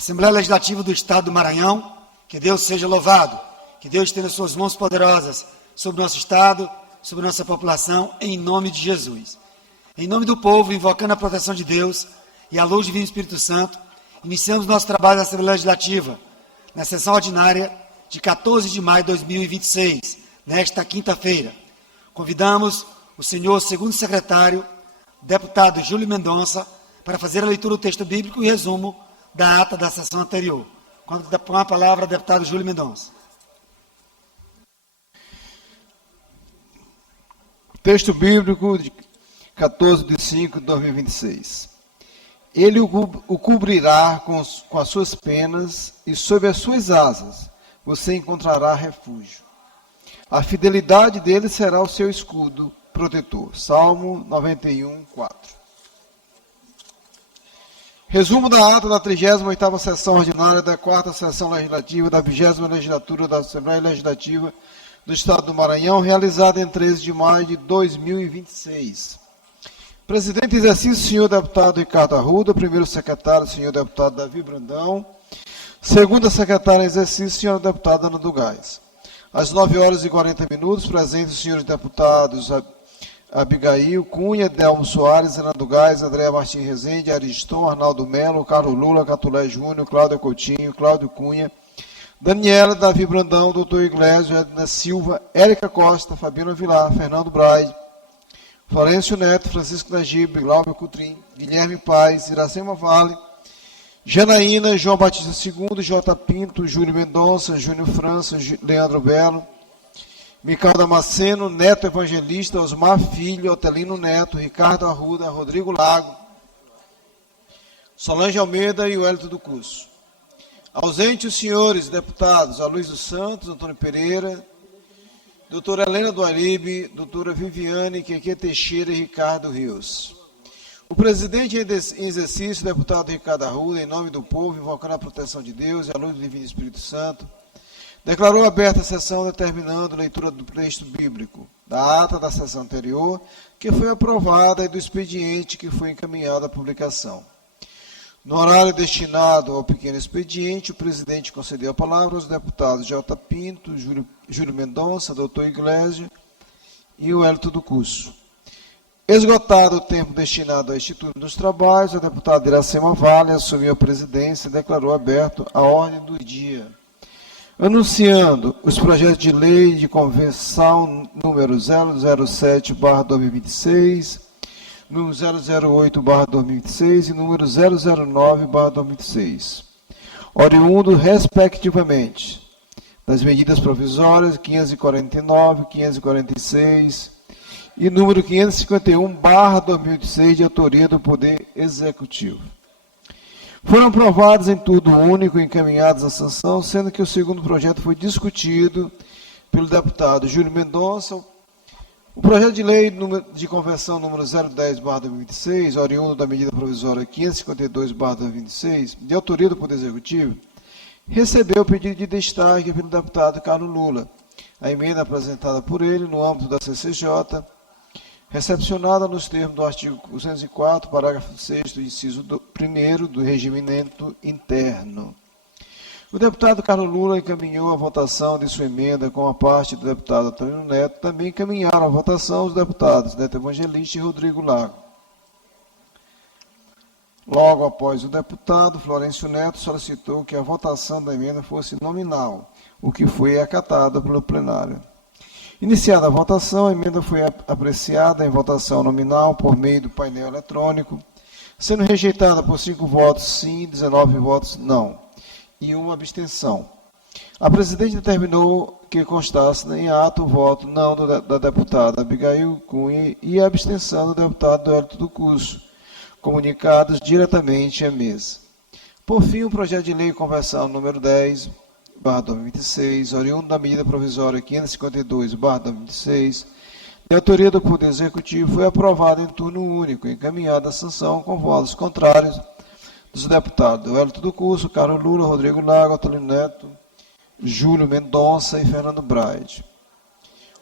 Assembleia Legislativa do Estado do Maranhão, que Deus seja louvado, que Deus estenda suas mãos poderosas sobre o nosso Estado, sobre a nossa população, em nome de Jesus. Em nome do povo, invocando a proteção de Deus e a luz divina do Espírito Santo, iniciamos nosso trabalho na Assembleia Legislativa, na sessão ordinária de 14 de maio de 2026, nesta quinta-feira. Convidamos o senhor segundo secretário, deputado Júlio Mendonça, para fazer a leitura do texto bíblico e resumo da ata da sessão anterior. Com a palavra, deputado Júlio Mendonça. Texto bíblico de 14 de 5 de 2026. Ele o cobrirá com as suas penas e sob as suas asas você encontrará refúgio. A fidelidade dele será o seu escudo protetor. Salmo 91, 4. Resumo da ata da 38ª sessão ordinária da 4ª sessão legislativa da 20ª legislatura da Assembleia Legislativa do Estado do Maranhão, realizada em 13 de maio de 2026. Presidente em exercício, senhor deputado Ricardo Arruda. Primeiro secretário, senhor deputado Davi Brandão. Segunda secretária em exercício, senhora deputada Ana do Gás. Às 9h40, presentes os senhores deputados Abigail Cunha, Delmo Soares, Ana do Gás, Andréa Martins Rezende, Ariston, Arnaldo Melo, Carlos Lula, Catulé Júnior, Cláudio Coutinho, Cláudio Cunha, Daniela, Davi Brandão, Doutor Iglesias, Edna Silva, Érica Costa, Fabiano Vilar, Fernando Braide, Florencio Neto, Francisco Nagibe, Glauber Coutrin, Guilherme Paes, Iracema Vale, Janaína, João Batista II, J. Pinto, Júlio Mendonça, Júnior França, Leandro Belo, Micael Damasceno, Neto Evangelista, Osmar Filho, Otelino Neto, Ricardo Arruda, Rodrigo Lago, Solange Almeida e Wellington do Curso. Ausente os senhores deputados Aloysio Santos, Antônio Pereira, doutora Helena do Aribe, doutora Viviane Queque Teixeira e Ricardo Rios. O presidente em exercício, deputado Ricardo Arruda, em nome do povo, invocando a proteção de Deus e a luz do Divino Espírito Santo, declarou aberta a sessão determinando a leitura do texto bíblico da ata da sessão anterior, que foi aprovada, e do expediente que foi encaminhado à publicação. No horário destinado ao pequeno expediente, o presidente concedeu a palavra aos deputados J. Pinto, Júlio Mendonça, doutor Iglesias e o Wellington do Curso. Esgotado o tempo destinado ao Instituto dos Trabalhos, a deputada Iracema Vale assumiu a presidência e declarou aberto a ordem do dia, anunciando os projetos de lei de convenção número 007/2026, número 008/2026 e número 009/2026, oriundo, respectivamente, das medidas provisórias 549, 546 e número 551/2006, de autoria do Poder Executivo. Foram aprovados em tudo único e encaminhados à sanção, sendo que o segundo projeto foi discutido pelo deputado Júlio Mendonça. O projeto de lei de conversão número 010/2026, oriundo da medida provisória 552/2026, de autoria do Poder Executivo, recebeu o pedido de destaque pelo deputado Carlos Lula. A emenda apresentada por ele no âmbito da CCJ, recepcionada nos termos do artigo 204, parágrafo 6º, inciso 1º do regimento interno. O deputado Carlos Lula encaminhou a votação de sua emenda com a parte do deputado Otelino Neto. Também encaminharam a votação os deputados Neto Evangelista e Rodrigo Lago. Logo após o deputado, Florencio Neto solicitou que a votação da emenda fosse nominal, o que foi acatado pelo plenário. Iniciada a votação, a emenda foi apreciada em votação nominal por meio do painel eletrônico, sendo rejeitada por 5 votos sim, 19 votos não, e uma abstenção. A presidente determinou que constasse em ato o voto não da deputada Abigail Cunha e a abstenção do deputado Wellington do Curso, comunicados diretamente à mesa. Por fim, o projeto de lei de conversão número 10/2026, oriundo da medida provisória 552/2026, de autoria do Poder Executivo, foi aprovado em turno único, encaminhado à sanção com votos contrários dos deputados Wellington do Curso, Carlos Lula, Rodrigo Lago, Otelino Neto, Júlio Mendonça e Fernando Braide.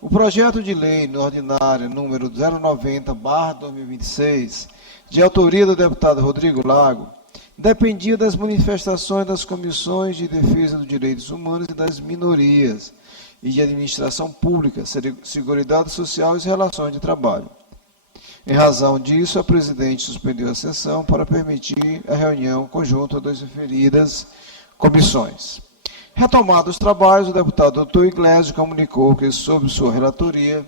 O projeto de lei ordinária número 090/2026, de autoria do deputado Rodrigo Lago, dependia das manifestações das comissões de defesa dos direitos humanos e das minorias, e de administração pública, seguridade social e relações de trabalho. Em razão disso, a presidente suspendeu a sessão para permitir a reunião conjunta das referidas comissões. Retomados os trabalhos, o deputado Dr. Iglesias comunicou que, sob sua relatoria,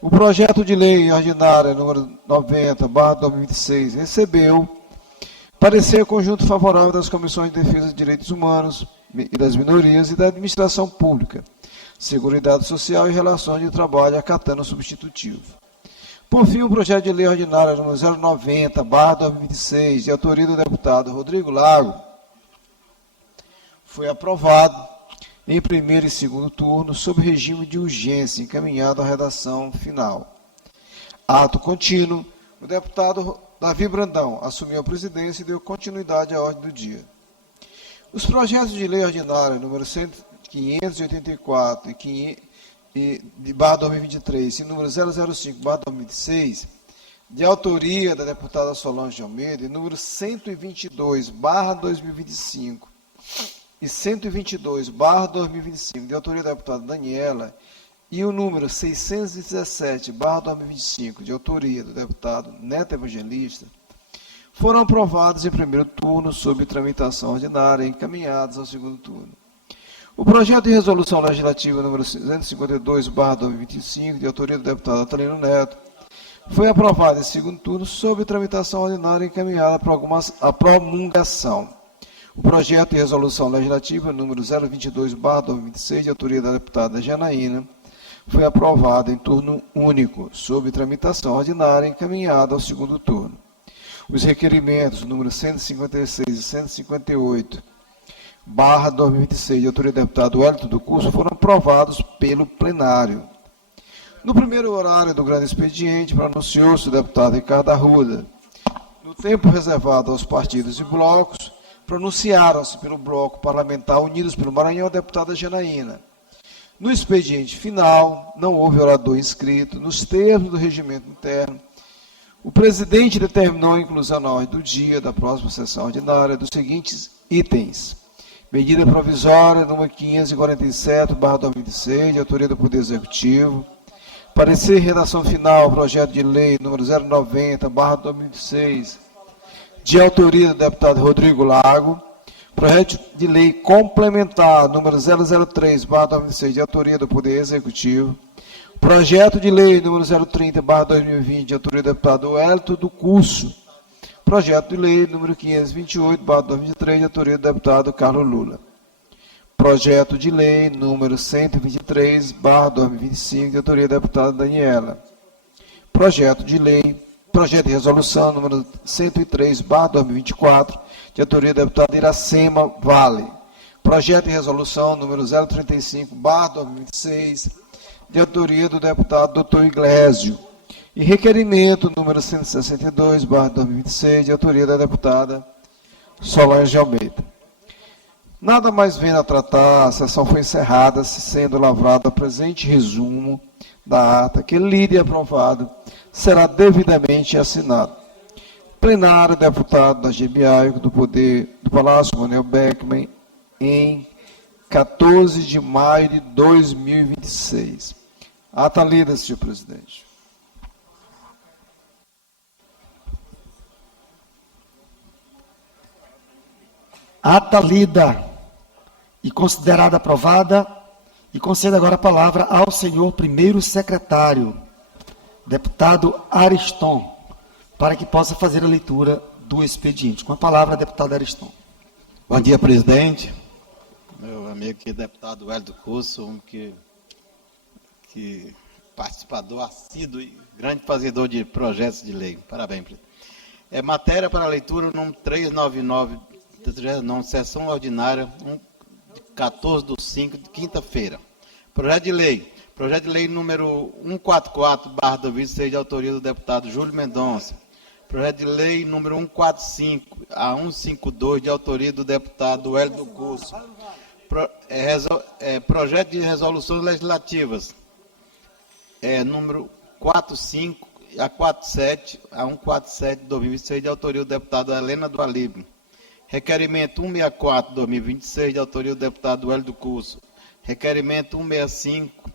o projeto de lei ordinária número 90/2026 recebeu parecer conjunto favorável das comissões de defesa de direitos humanos e das minorias e da administração pública, seguridade social e relações de trabalho, acatando o substitutivo. Por fim, o projeto de lei ordinária número 090/2026, de autoria do deputado Rodrigo Lago, foi aprovado em primeiro e segundo turno, sob regime de urgência, encaminhado à redação final. Ato contínuo, o deputado Davi Brandão assumiu a presidência e deu continuidade à ordem do dia. Os projetos de lei ordinária número 584 e /2023 e número 005/2026, de autoria da deputada Solange de Almeida, e número 122/2025 e 122/2025, de autoria da deputada Daniela, e o número 617/2025, de autoria do deputado Neto Evangelista, foram aprovados em primeiro turno sob tramitação ordinária e encaminhados ao segundo turno. O projeto de resolução legislativa número 252/2025, de autoria do deputado Atalino Neto, foi aprovado em segundo turno sob tramitação ordinária e encaminhada à promulgação. O projeto de resolução legislativa número 022/2026, de autoria da deputada Janaína, foi aprovado em turno único, sob tramitação ordinária e encaminhado ao segundo turno. Os requerimentos número 156 e 158/2026, de autoria do deputado Wellington do Curso, foram aprovados pelo plenário. No primeiro horário do grande expediente, pronunciou-se o deputado Ricardo Arruda. No tempo reservado aos partidos e blocos, pronunciaram-se pelo bloco parlamentar Unidos pelo Maranhão a deputada Janaína. No expediente final, não houve orador inscrito. Nos termos do regimento interno, o presidente determinou a inclusão na ordem do dia da próxima sessão ordinária dos seguintes itens: medida provisória número 547/2026, de autoria do Poder Executivo; parecer redação final, projeto de lei número 090/2026, de autoria do deputado Rodrigo Lago; projeto de lei complementar número 003/2026, de autoria do Poder Executivo; projeto de lei número 030/2020, de autoria do deputado Wellington do Curso; projeto de lei número 528/2023, de autoria do deputado Carlos Lula; projeto de lei número 123/2025, de autoria da deputada Daniela; projeto de resolução número 103/2024, de autoria da deputada Iracema Vale; projeto de resolução número 035/2026, de autoria do deputado Dr. Iglesias; e requerimento número 162/2026, de autoria da deputada Solange de Almeida. Nada mais vendo a tratar, a sessão foi encerrada, sendo lavrado o presente resumo da ata, que lido e aprovado será devidamente assinado. Plenário, deputado da GBA do Palácio Manuel Beckman, em 14 de maio de 2026. Ata lida, senhor presidente. Ata lida e considerada aprovada, e concedo agora a palavra ao senhor primeiro secretário, deputado Ariston, para que possa fazer a leitura do expediente. Com a palavra, deputado Ariston. Bom dia, presidente. Meu amigo aqui, deputado Wellington Curso, que participador assíduo e grande fazedor de projetos de lei. Parabéns, presidente. Matéria para leitura, número 399, sessão ordinária, 14/5, de quinta-feira. Projeto de lei número 144/2026, de autoria do deputado Júlio Mendonça. Projeto de lei número 145 a 152, de autoria do deputado Wellington Curso. Projeto de resoluções legislativas, número 45 a 47 a 147 de 2026, de autoria do deputado Helena do Alibe. Requerimento 164/2026, de autoria do deputado Hélio do Curso. Requerimento 165,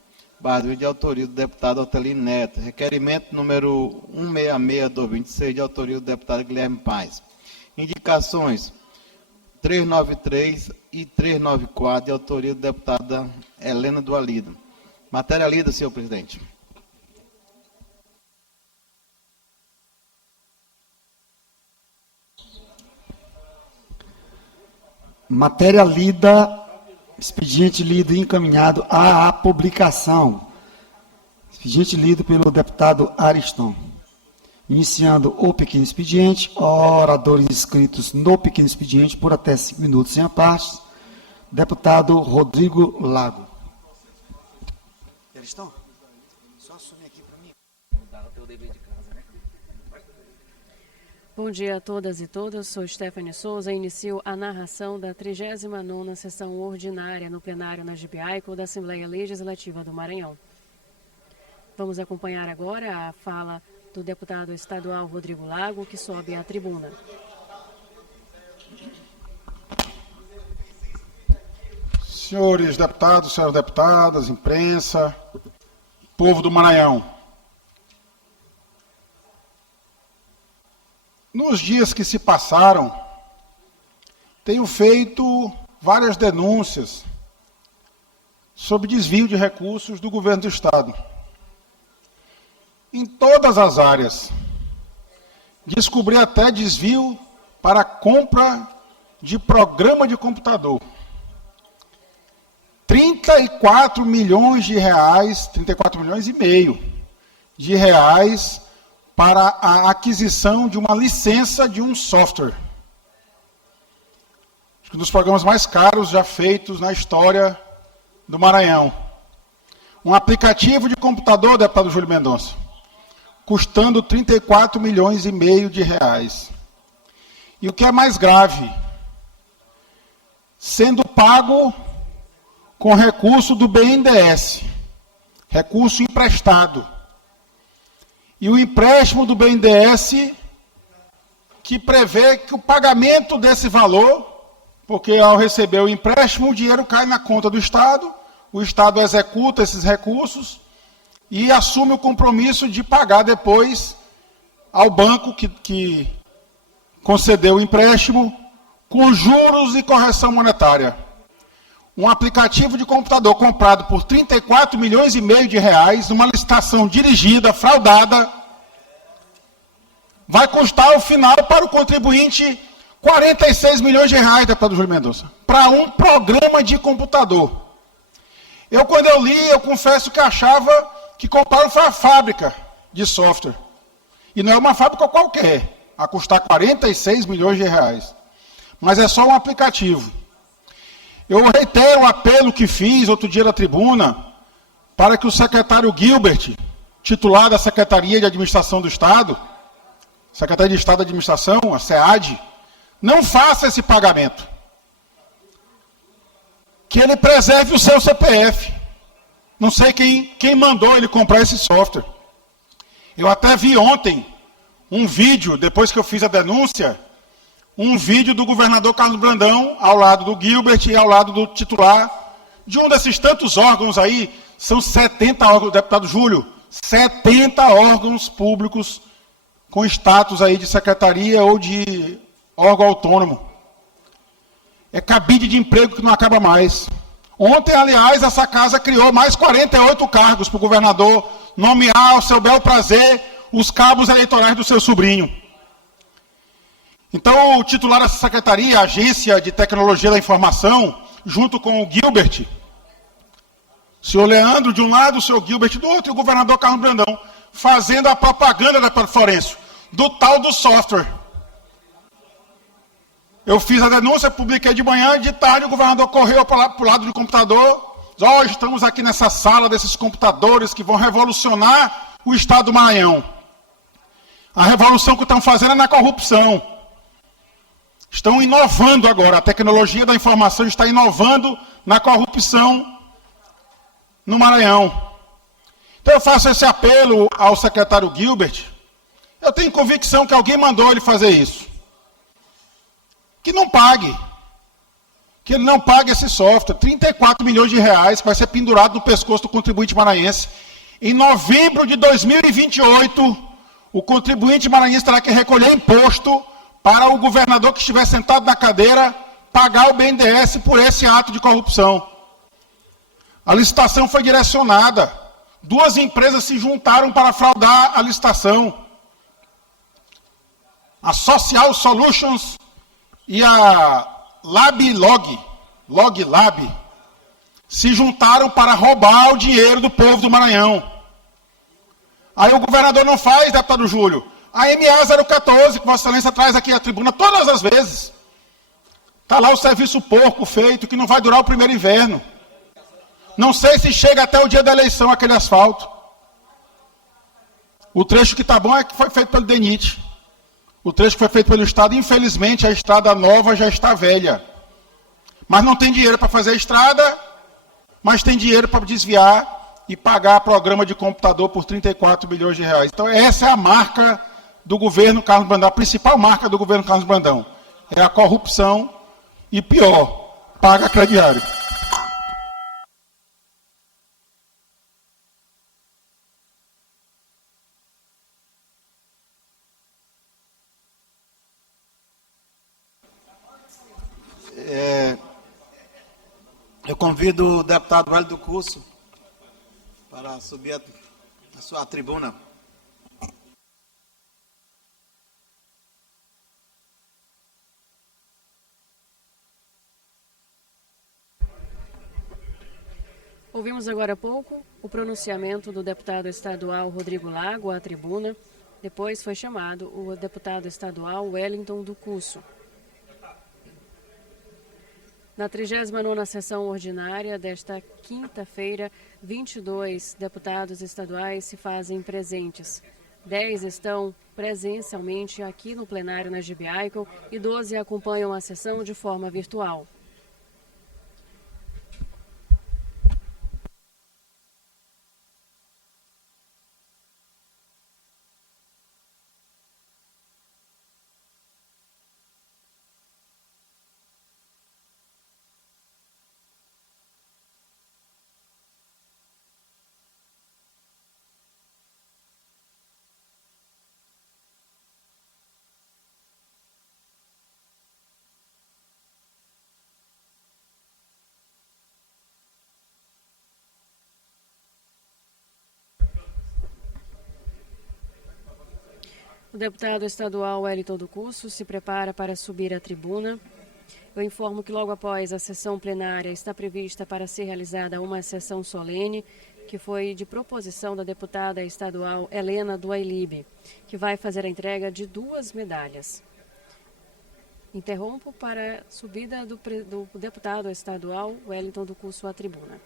de autoria do deputado Otelino Neto. Requerimento número 166/2026, de autoria do deputado Guilherme Paes. Indicações 393 e 394, de autoria do deputada Helena do Alido. Matéria lida, senhor presidente. Matéria lida, expediente lido e encaminhado à publicação. Expediente lido pelo deputado Ariston. Iniciando o pequeno expediente, oradores inscritos no pequeno expediente por até 5 minutos sem a parte. Deputado Rodrigo Lago. Ariston, só assume aqui para mim. Bom dia a todas e todas, sou Stephanie Souza e inicio a narração da 39ª sessão ordinária no plenário Nagibiaico da Assembleia Legislativa do Maranhão. Vamos acompanhar agora a fala do deputado estadual Rodrigo Lago, que sobe à tribuna. Senhores deputados, senhoras deputadas, imprensa, povo do Maranhão. Nos dias que se passaram, tenho feito várias denúncias sobre desvio de recursos do governo do Estado. Em todas as áreas. Descobri até desvio para compra de programa de computador. 34 milhões de reais, 34 milhões e meio de reais para a aquisição de uma licença de um software. Acho que um dos programas mais caros já feitos na história do Maranhão. Um aplicativo de computador, deputado Júlio Mendonça, custando 34 milhões e meio de reais. E o que é mais grave, sendo pago com recurso do BNDES, recurso emprestado. E o empréstimo do BNDES, que prevê que o pagamento desse valor, porque ao receber o empréstimo, o dinheiro cai na conta do Estado, o Estado executa esses recursos e assume o compromisso de pagar depois ao banco que concedeu o empréstimo, com juros e correção monetária. Um aplicativo de computador comprado por 34 milhões e meio de reais, numa licitação dirigida, fraudada, vai custar ao final para o contribuinte 46 milhões de reais, deputado Júlio Mendonça, para um programa de computador. Quando eu li, eu confesso que achava que compraram foi a fábrica de software. E não é uma fábrica qualquer, a custar 46 milhões de reais. Mas é só um aplicativo. Eu reitero o apelo que fiz outro dia na tribuna para que o secretário Gilbert, titular da Secretaria de Administração do Estado, Secretaria de Estado de Administração, a SEAD, não faça esse pagamento. Que ele preserve o seu CPF. Não sei quem mandou ele comprar esse software. Eu até vi ontem um vídeo, depois que eu fiz a denúncia, um vídeo do governador Carlos Brandão, ao lado do Gilbert e ao lado do titular, de um desses tantos órgãos aí, são 70 órgãos, deputado Júlio, 70 órgãos públicos com status aí de secretaria ou de órgão autônomo. É cabide de emprego que não acaba mais. Ontem, aliás, essa casa criou mais 48 cargos para o governador nomear ao seu bel prazer os cabos eleitorais do seu sobrinho. Então, o titular dessa secretaria, a Agência de Tecnologia da Informação, junto com o Gilbert, o senhor Leandro de um lado, o senhor Gilbert do outro, e o governador Carlos Brandão, fazendo a propaganda da Florencio, do tal do software. Eu fiz a denúncia, publiquei de manhã, de tarde o governador correu para o lado do computador, diz, estamos aqui nessa sala desses computadores que vão revolucionar o Estado do Maranhão. A revolução que estão fazendo é na corrupção. Estão inovando agora, a tecnologia da informação está inovando na corrupção no Maranhão. Então eu faço esse apelo ao secretário Gilbert. Eu tenho convicção que alguém mandou ele fazer isso. que não pague. Que ele não pague esse software. 34 milhões de reais que vai ser pendurado no pescoço do contribuinte maranhense. Em novembro de 2028, o contribuinte maranhense terá que recolher imposto para o governador que estiver sentado na cadeira pagar o BNDES por esse ato de corrupção. A licitação foi direcionada. 2 empresas se juntaram para fraudar a licitação. A Social Solutions e a Log Lab, se juntaram para roubar o dinheiro do povo do Maranhão. Aí o governador não faz, deputado Júlio. A MA 014, que Vossa Excelência traz aqui à tribuna todas as vezes. Está lá o serviço porco feito, que não vai durar o primeiro inverno. Não sei se chega até o dia da eleição aquele asfalto. O trecho que está bom é que foi feito pelo DENIT. O trecho que foi feito pelo Estado, infelizmente, a estrada nova já está velha. Mas não tem dinheiro para fazer a estrada, mas tem dinheiro para desviar e pagar programa de computador por 34 milhões de reais. Então, essa é a marca do governo Carlos Brandão, a principal marca do governo Carlos Brandão. É a corrupção e, pior, paga crediário. Eu convido o deputado Hélio do Curso para subir a sua tribuna. Ouvimos agora há pouco o pronunciamento do deputado estadual Rodrigo Lago à tribuna. Depois foi chamado o deputado estadual Wellington do Curso. Na 39ª sessão ordinária desta quinta-feira, 22 deputados estaduais se fazem presentes. 10 estão presencialmente aqui no plenário na GB-ICO e 12 acompanham a sessão de forma virtual. O deputado estadual Wellington do Curso se prepara para subir à tribuna. Eu informo que logo após a sessão plenária está prevista para ser realizada uma sessão solene, que foi de proposição da deputada estadual Helena do Ailib, que vai fazer a entrega de 2 medalhas. Interrompo para a subida do deputado estadual Wellington do Curso à tribuna.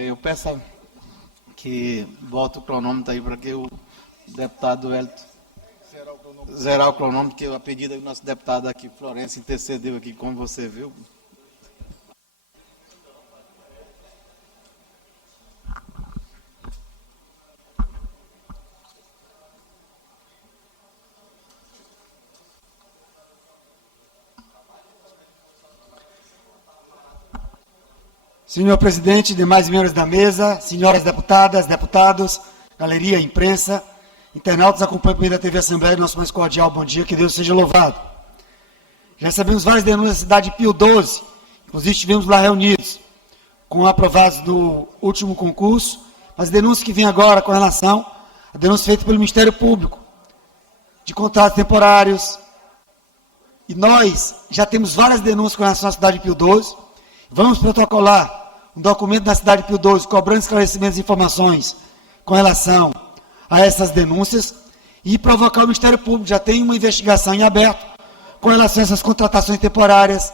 Eu peço que volte o cronômetro aí para que o deputado Wellington zerar o cronômetro, que a pedida do nosso deputado aqui, Florencio, intercedeu aqui, como você viu. Senhor presidente, demais membros da mesa, senhoras deputadas, deputados, galeria, imprensa, internautas acompanham pela TV Assembleia, nosso mais cordial bom dia, que Deus seja louvado. Já recebemos várias denúncias da cidade de Pio XII, inclusive estivemos lá reunidos com aprovados do último concurso, mas denúncias que vêm agora com relação a denúncia feita pelo Ministério Público, de contratos temporários, e nós já temos várias denúncias com relação à cidade de Pio XII, vamos protocolar um documento da cidade de Pio XII cobrando esclarecimentos e informações com relação a essas denúncias e provocar o Ministério Público. Já tem uma investigação em aberto com relação a essas contratações temporárias,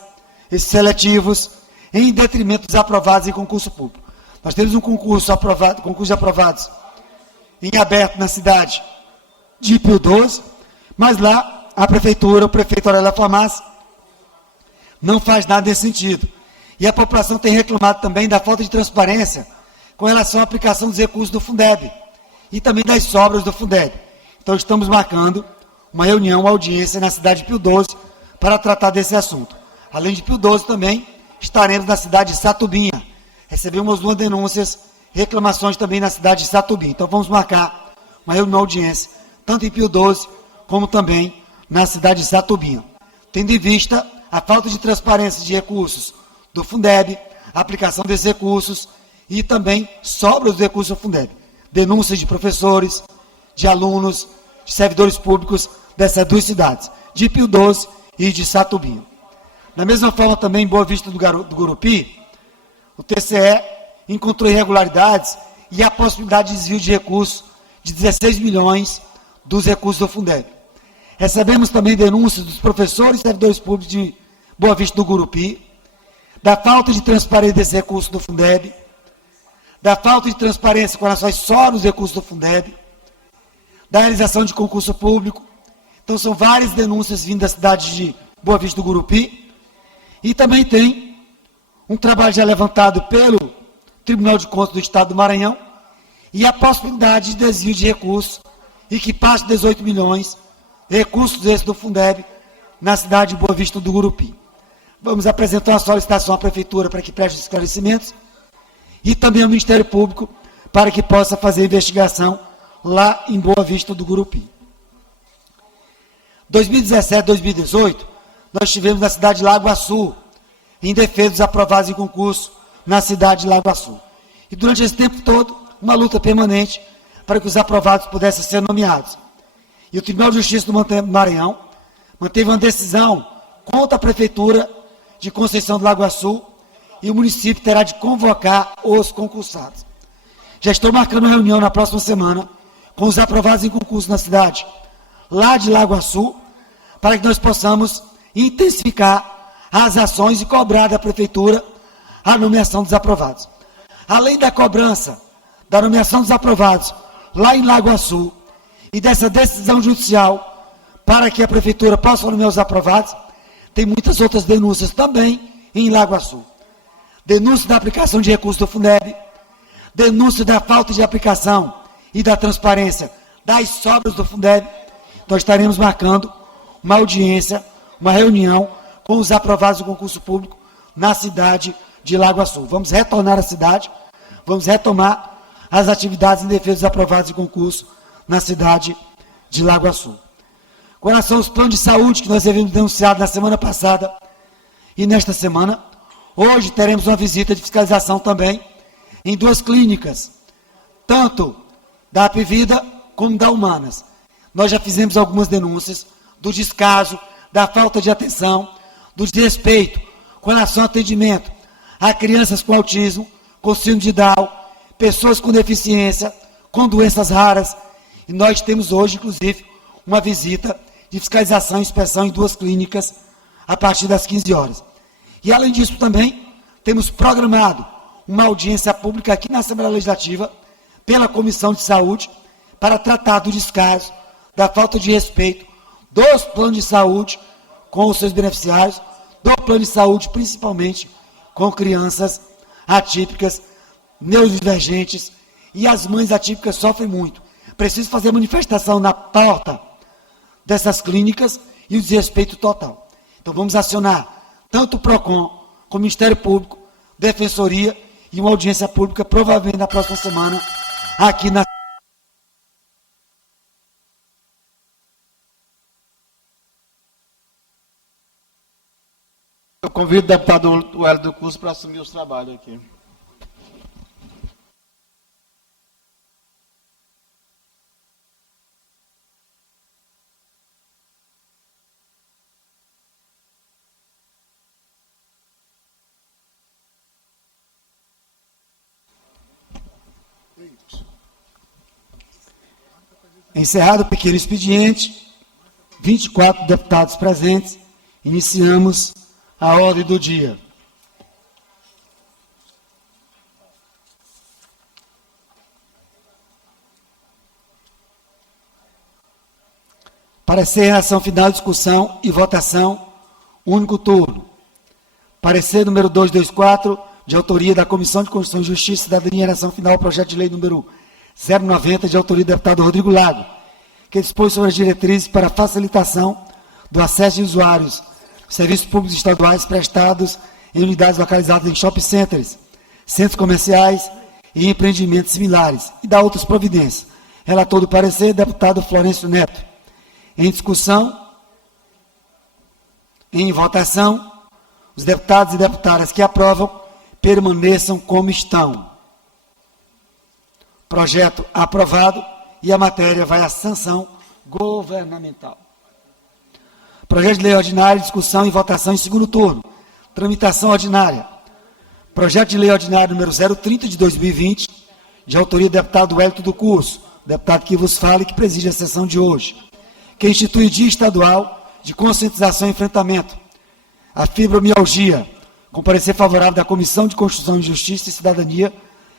esses seletivos, em detrimento dos aprovados em concurso público. Nós temos um concurso de aprovados em aberto na cidade de Pio XII, mas lá a prefeitura, o prefeito Aurélio Farmácia, não faz nada nesse sentido. E a população tem reclamado também da falta de transparência com relação à aplicação dos recursos do Fundeb e também das sobras do Fundeb. Então estamos marcando uma reunião, uma audiência na cidade de Pio XII para tratar desse assunto. Além de Pio XII também estaremos na cidade de Satubinha. Recebemos duas denúncias, reclamações também na cidade de Satubinha. Então vamos marcar uma reunião, audiência, tanto em Pio XII como também na cidade de Satubinha. Tendo em vista a falta de transparência de recursos do Fundeb, a aplicação desses recursos e também sobras dos recursos do Fundeb. Denúncias de professores, de alunos, de servidores públicos dessas duas cidades, de Pio XII e de Satubinha. Da mesma forma também em Boa Vista do Gurupi, o TCE encontrou irregularidades e a possibilidade de desvio de recursos de 16 milhões dos recursos do Fundeb. Recebemos também denúncias dos professores e servidores públicos de Boa Vista do Gurupi, da falta de transparência desse recurso do Fundeb, da falta de transparência com relação só nos recursos do Fundeb, da realização de concurso público. Então são várias denúncias vindo da cidade de Boa Vista do Gurupi, e também tem um trabalho já levantado pelo Tribunal de Contas do Estado do Maranhão e a possibilidade de desvio de recursos e que passe 18 milhões, recursos esses do Fundeb, na cidade de Boa Vista do Gurupi. Vamos apresentar uma solicitação à Prefeitura para que preste esclarecimentos e também ao Ministério Público para que possa fazer investigação lá em Boa Vista do Gurupi. 2017, 2018, nós tivemos na cidade de Lagoa Sul, em defesa dos aprovados em concurso na cidade de Lagoa Sul. E durante esse tempo todo, uma luta permanente para que os aprovados pudessem ser nomeados. E o Tribunal de Justiça do Maranhão manteve uma decisão contra a Prefeitura de Conceição do Lagoa Sul e o município terá de convocar os concursados. Já estou marcando uma reunião na próxima semana com os aprovados em concurso na cidade, lá de Lagoa Sul, para que nós possamos intensificar as ações e cobrar da Prefeitura a nomeação dos aprovados. Além da cobrança da nomeação dos aprovados lá em Lagoa Sul e dessa decisão judicial para que a Prefeitura possa nomear os aprovados, tem muitas outras denúncias também em Lagoa Sul. Denúncia da aplicação de recursos do Fundeb, denúncia da falta de aplicação e da transparência das sobras do Fundeb. Nós estaremos marcando uma audiência, uma reunião com os aprovados do concurso público na cidade de Lagoa Sul. Vamos retornar à cidade, vamos retomar as atividades em defesa dos aprovados de concurso na cidade de Lagoa Sul. Com relação aos planos de saúde que nós havíamos denunciado na semana passada e nesta semana, hoje teremos uma visita de fiscalização também em duas clínicas, tanto da Apvida como da Humanas. Nós já fizemos algumas denúncias do descaso, da falta de atenção, do desrespeito com relação ao atendimento a crianças com autismo, com síndrome de Down, pessoas com deficiência, com doenças raras. E nós temos hoje, inclusive, uma visita de fiscalização e inspeção em duas clínicas a partir das 15 horas. E, além disso, também temos programado uma audiência pública aqui na Assembleia Legislativa pela Comissão de Saúde para tratar do descaso, da falta de respeito dos planos de saúde com os seus beneficiários, do plano de saúde principalmente com crianças atípicas, neurodivergentes, e as mães atípicas sofrem muito. Preciso fazer manifestação na porta dessas clínicas e o desrespeito total. Então vamos acionar tanto o PROCON como o Ministério Público, Defensoria e uma audiência pública provavelmente na próxima semana aqui na Eu convido o deputado Hélio do Curso para assumir os trabalhos aqui. Encerrado o pequeno expediente, 24 deputados presentes, iniciamos a ordem do dia. Parecer em relação final, discussão e votação, único turno. Parecer número 224, de autoria da Comissão de Constituição e Justiça e Cidadania, em relação final ao projeto de lei número 090, de autoria do deputado Rodrigo Lago, que dispõe sobre as diretrizes para facilitação do acesso de usuários aos serviços públicos estaduais prestados em unidades localizadas em shopping centers, centros comerciais e empreendimentos similares, e da outras providências. Relator do parecer, deputado Florencio Neto. Em discussão, em votação, os deputados e deputadas que aprovam permaneçam como estão. Projeto aprovado e a matéria vai à sanção governamental. Projeto de lei ordinário, discussão e votação em segundo turno. Tramitação ordinária. Projeto de lei ordinário número 030 de 2020, de autoria do deputado Wellington do Curso, deputado que vos fala e que preside a sessão de hoje, que institui Dia Estadual de Conscientização e Enfrentamento à Fibromialgia, com parecer favorável da Comissão de Constituição e Justiça e Cidadania,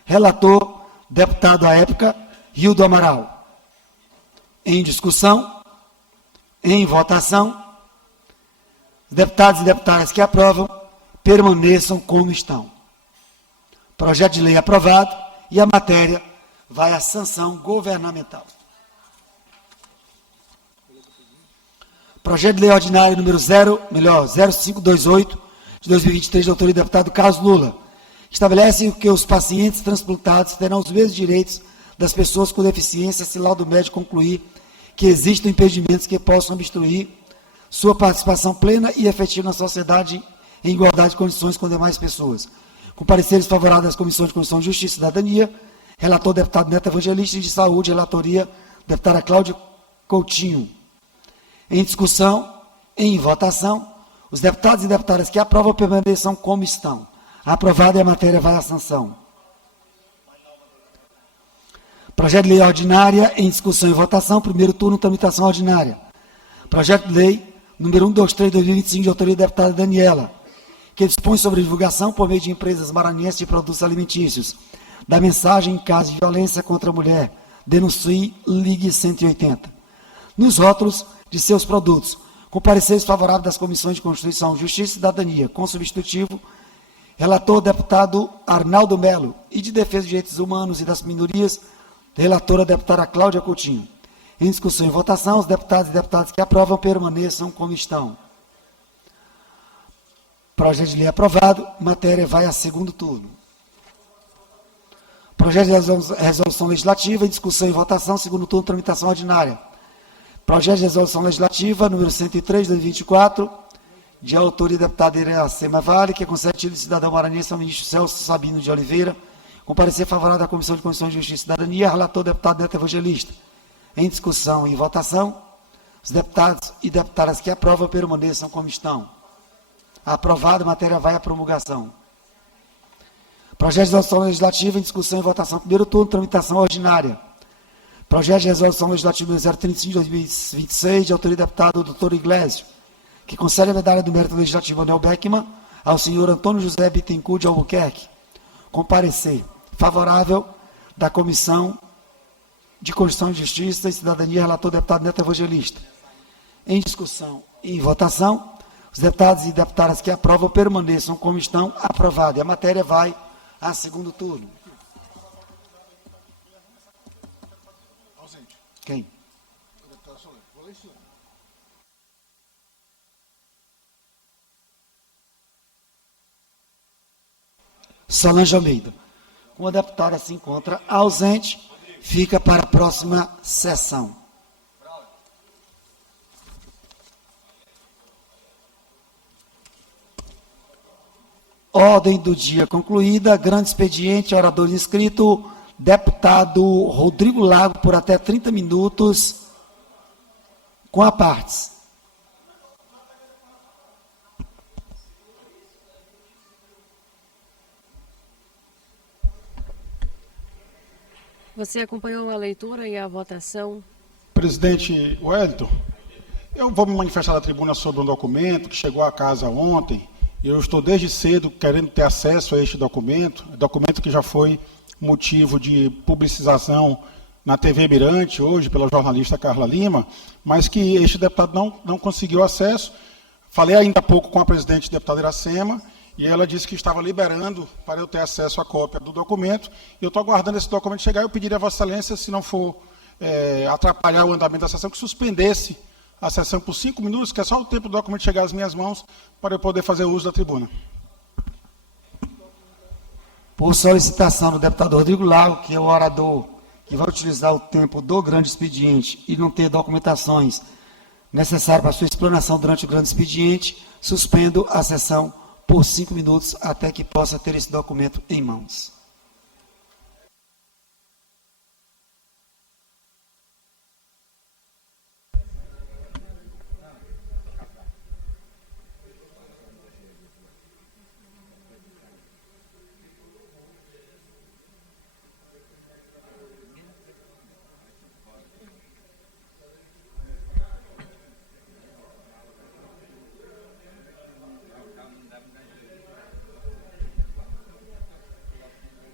relator, deputado à época, Rildo Amaral. Em discussão, em votação, os deputados e deputadas que aprovam permaneçam como estão. Projeto de lei aprovado e a matéria vai à sanção governamental. Projeto de lei ordinário número 0528 de 2023, de autoria do deputado Carlos Lula, que estabelece que os pacientes transplantados terão os mesmos direitos das pessoas com deficiência se laudo médico concluir que existam impedimentos que possam obstruir sua participação plena e efetiva na sociedade em igualdade de condições com demais pessoas. Com pareceres favoráveis das Comissões de Constituição, Justiça e Cidadania, relator deputado Neto Evangelista, e de Saúde, relatoria deputada Cláudia Coutinho. Em discussão, em votação, os deputados e deputadas que aprovam permaneçam como estão. Aprovada e a matéria vai à sanção. Projeto de lei ordinária em discussão e votação, primeiro turno, tramitação ordinária. Projeto de lei número 123 de 2025, de autoria da deputada Daniela, que dispõe sobre a divulgação por meio de empresas maranhenses de produtos alimentícios da mensagem em caso de violência contra a mulher, denuncie, ligue 180. Nos rótulos de seus produtos, com pareceres favoráveis das Comissões de Constituição, Justiça e Cidadania, com substitutivo, relator deputado Arnaldo Melo, e de Defesa dos Direitos Humanos e das Minorias, relatora deputada Cláudia Coutinho. Em discussão e votação, os deputados e deputadas que aprovam permaneçam como estão. Projeto de lei aprovado, matéria vai a segundo turno. Projeto de resolução legislativa, em discussão e votação, segundo turno, tramitação ordinária. Projeto de resolução legislativa, número 103, de 2024, de autoria da deputada Iracema Vale, que concede título de cidadão maranhense ao ministro Celso Sabino de Oliveira, com parecer favorável da Comissão de Constituição, Justiça e Cidadania, relator deputado Neto Evangelista. Em discussão e votação, os deputados e deputadas que aprovam permaneçam como estão. Aprovado, a matéria vai à promulgação. Projeto de resolução legislativa em discussão e votação. Primeiro turno, tramitação ordinária. Projeto de resolução legislativa 035 de 2026, de autoria do deputado Dr. Iglesias, que concede a medalha do mérito legislativo Anel Beckman ao senhor Antônio José Bittencourt de Albuquerque, com parecer favorável da Comissão de Constituição e Justiça e Cidadania, relator deputado Neto Evangelista. Em discussão e em votação, os deputados e deputadas que aprovam permaneçam como estão. Aprovado. E a matéria vai a segundo turno. Quem? Solange Almeida. Como a deputada se encontra ausente, fica para a próxima sessão. Ordem do dia concluída. Grande expediente, orador inscrito, deputado Rodrigo Lago, por até 30 minutos, com a partes. Você acompanhou a leitura e a votação? Presidente Wellington, eu vou me manifestar na tribuna sobre um documento que chegou à casa ontem. Eu estou desde cedo querendo ter acesso a este documento que já foi motivo de publicização na TV Mirante, hoje, pela jornalista Carla Lima, mas que este deputado não conseguiu acesso. Falei ainda há pouco com a presidente deputada Iracema, e ela disse que estava liberando para eu ter acesso à cópia do documento. Eu estou aguardando esse documento chegar. Eu pediria a Vossa Excelência, se não for atrapalhar o andamento da sessão, que suspendesse a sessão por 5 minutos, que é só o tempo do documento chegar às minhas mãos, para eu poder fazer uso da tribuna. Por solicitação do deputado Rodrigo Lago, que é o orador que vai utilizar o tempo do grande expediente e não ter documentações necessárias para sua explanação durante o grande expediente, suspendo a sessão por 5 minutos até que possa ter esse documento em mãos.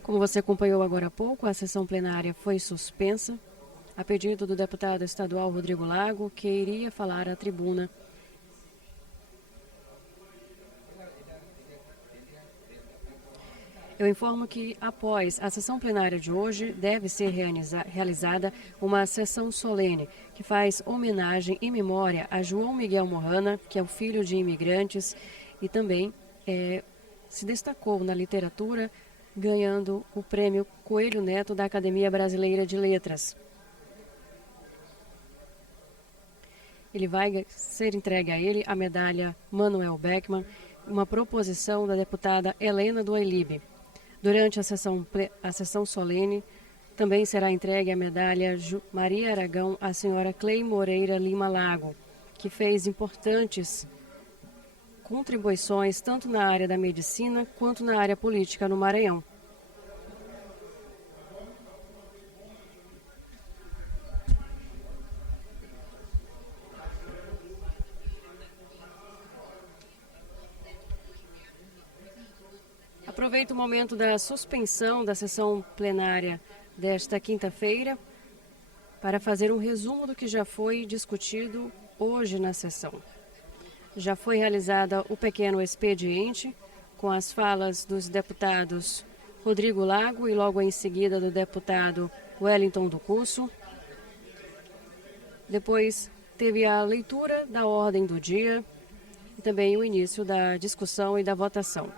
Como você acompanhou agora há pouco, a sessão plenária foi suspensa a pedido do deputado estadual Rodrigo Lago, que iria falar à tribuna. Eu informo que, após a sessão plenária de hoje, deve ser realizada uma sessão solene, que faz homenagem em memória a João Miguel Morrana, que é o filho de imigrantes e também se destacou na literatura, ganhando o prêmio Coelho Neto da Academia Brasileira de Letras. Ele vai ser entregue a ele a medalha Manuel Beckmann, uma proposição da deputada Helena do Ailibe. Durante a sessão solene, também será entregue a medalha Maria Aragão à senhora Clei Moreira Lima Lago, que fez importantes contribuições tanto na área da medicina quanto na área política no Maranhão. Aproveito o momento da suspensão da sessão plenária desta quinta-feira para fazer um resumo do que já foi discutido hoje na sessão. Já foi realizada o pequeno expediente, com as falas dos deputados Rodrigo Lago e logo em seguida do deputado Wellington do Cusso. Depois teve a leitura da ordem do dia e também o início da discussão e da votação.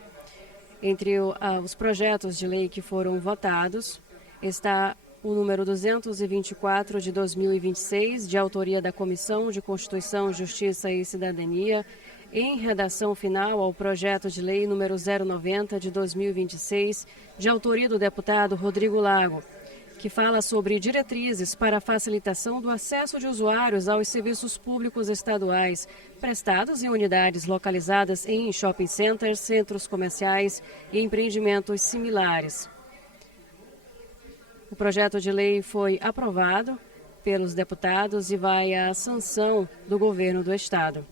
Entre os projetos de lei que foram votados está o número 224 de 2026, de autoria da Comissão de Constituição, Justiça e Cidadania, em redação final ao projeto de lei número 090 de 2026, de autoria do deputado Rodrigo Lago, que fala sobre diretrizes para a facilitação do acesso de usuários aos serviços públicos estaduais prestados em unidades localizadas em shopping centers, centros comerciais e empreendimentos similares. O projeto de lei foi aprovado pelos deputados e vai à sanção do governo do estado.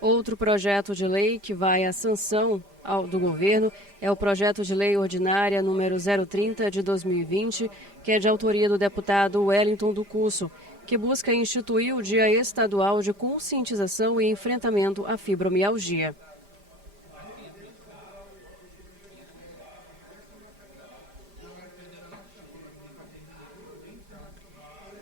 Outro projeto de lei que vai à sanção do governo é o projeto de lei ordinária número 030 de 2020, que é de autoria do deputado Wellington do Cusso, que busca instituir o Dia Estadual de Conscientização e Enfrentamento à Fibromialgia.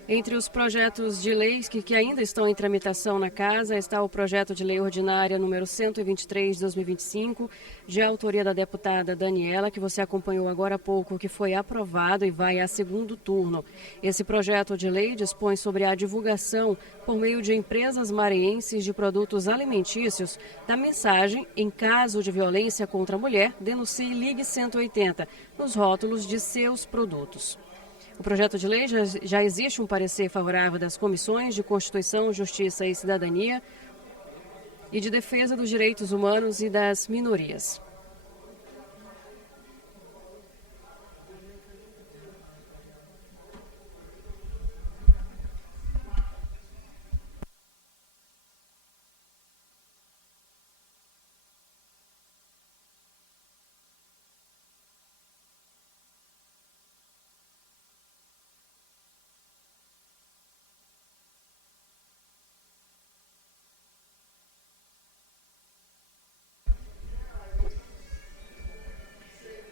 Entre os projetos de leis que ainda estão em tramitação na Casa está o projeto de lei ordinária número 123 de 2025, de autoria da deputada Daniela, que você acompanhou agora há pouco, que foi aprovado e vai a segundo turno. Esse projeto de lei dispõe sobre a divulgação, por meio de empresas maranhenses de produtos alimentícios, da mensagem "Em caso de violência contra a mulher, denuncie e ligue 180", nos rótulos de seus produtos. O projeto de lei já existe um parecer favorável das Comissões de Constituição, Justiça e Cidadania e de Defesa dos Direitos Humanos e das Minorias.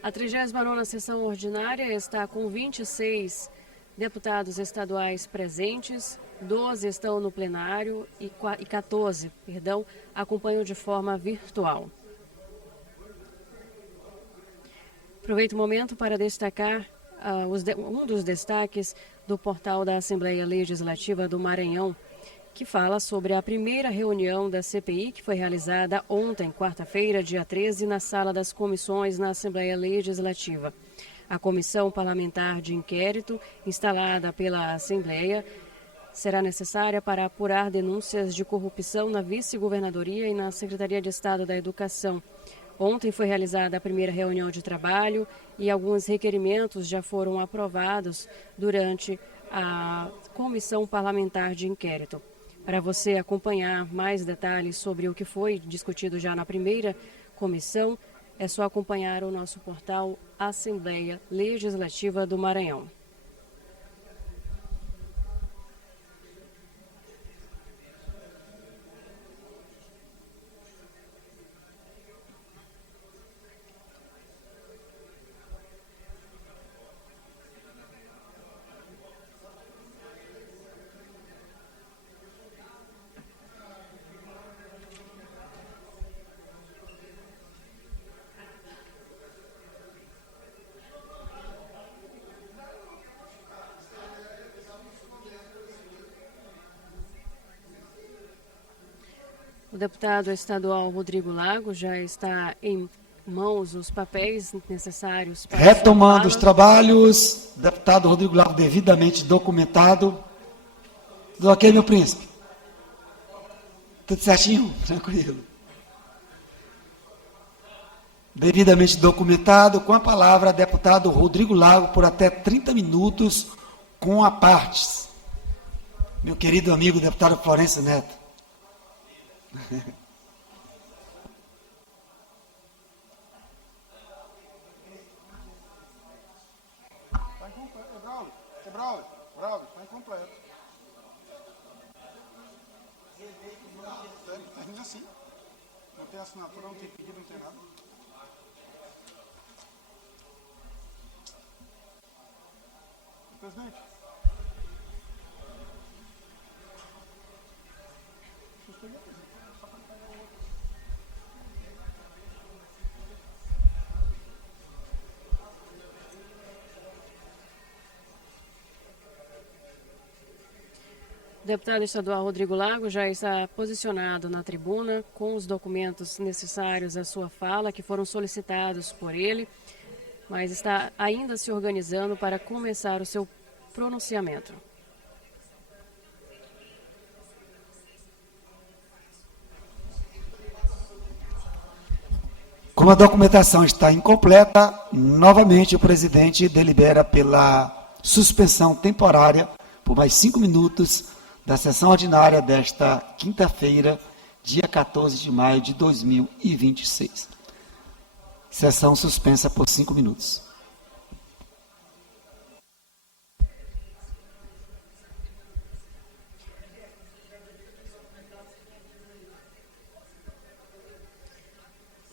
A 39ª sessão ordinária está com 26 deputados estaduais presentes, 12 estão no plenário e 14, acompanham de forma virtual. Aproveito o momento para destacar um dos destaques do portal da Assembleia Legislativa do Maranhão, que fala sobre a primeira reunião da CPI, que foi realizada ontem, quarta-feira, dia 13, na Sala das Comissões na Assembleia Legislativa. A Comissão Parlamentar de Inquérito, instalada pela Assembleia, será necessária para apurar denúncias de corrupção na Vice-Governadoria e na Secretaria de Estado da Educação. Ontem foi realizada a primeira reunião de trabalho e alguns requerimentos já foram aprovados durante a Comissão Parlamentar de Inquérito. Para você acompanhar mais detalhes sobre o que foi discutido já na primeira comissão, é só acompanhar o nosso portal Assembleia Legislativa do Maranhão. O deputado estadual Rodrigo Lago já está em mãos os papéis necessários para Retomando os trabalhos, deputado Rodrigo Lago devidamente documentado. Tudo ok, meu príncipe? Tudo certinho? Tranquilo. Devidamente documentado, com a palavra, deputado Rodrigo Lago, por até 30 minutos, com a partes. Meu querido amigo, deputado Florencio Neto. Está incompleto, Braulio, está incompleto. Termina assim. Não tem assinatura, não tem pedido, não tem nada. Presidente. O deputado estadual Rodrigo Lago já está posicionado na tribuna com os documentos necessários à sua fala, que foram solicitados por ele, mas está ainda se organizando para começar o seu pronunciamento. Como a documentação está incompleta, novamente o presidente delibera pela suspensão temporária por mais 5 minutos da sessão ordinária desta quinta-feira, dia 14 de maio de 2026. Sessão suspensa por 5 minutos.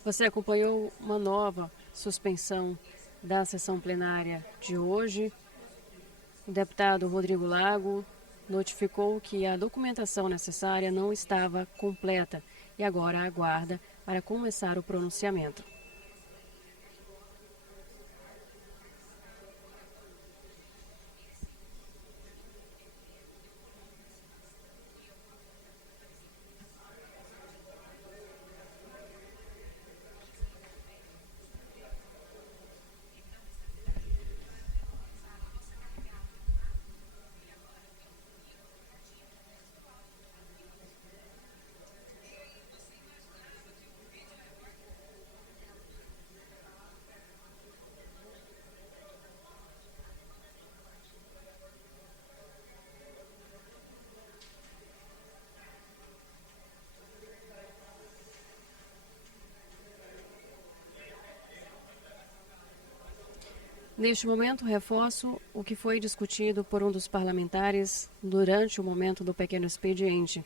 Você acompanhou uma nova suspensão da sessão plenária de hoje. O deputado Rodrigo Lago notificou que a documentação necessária não estava completa e agora aguarda para começar o pronunciamento. Neste momento, reforço o que foi discutido por um dos parlamentares durante o momento do pequeno expediente.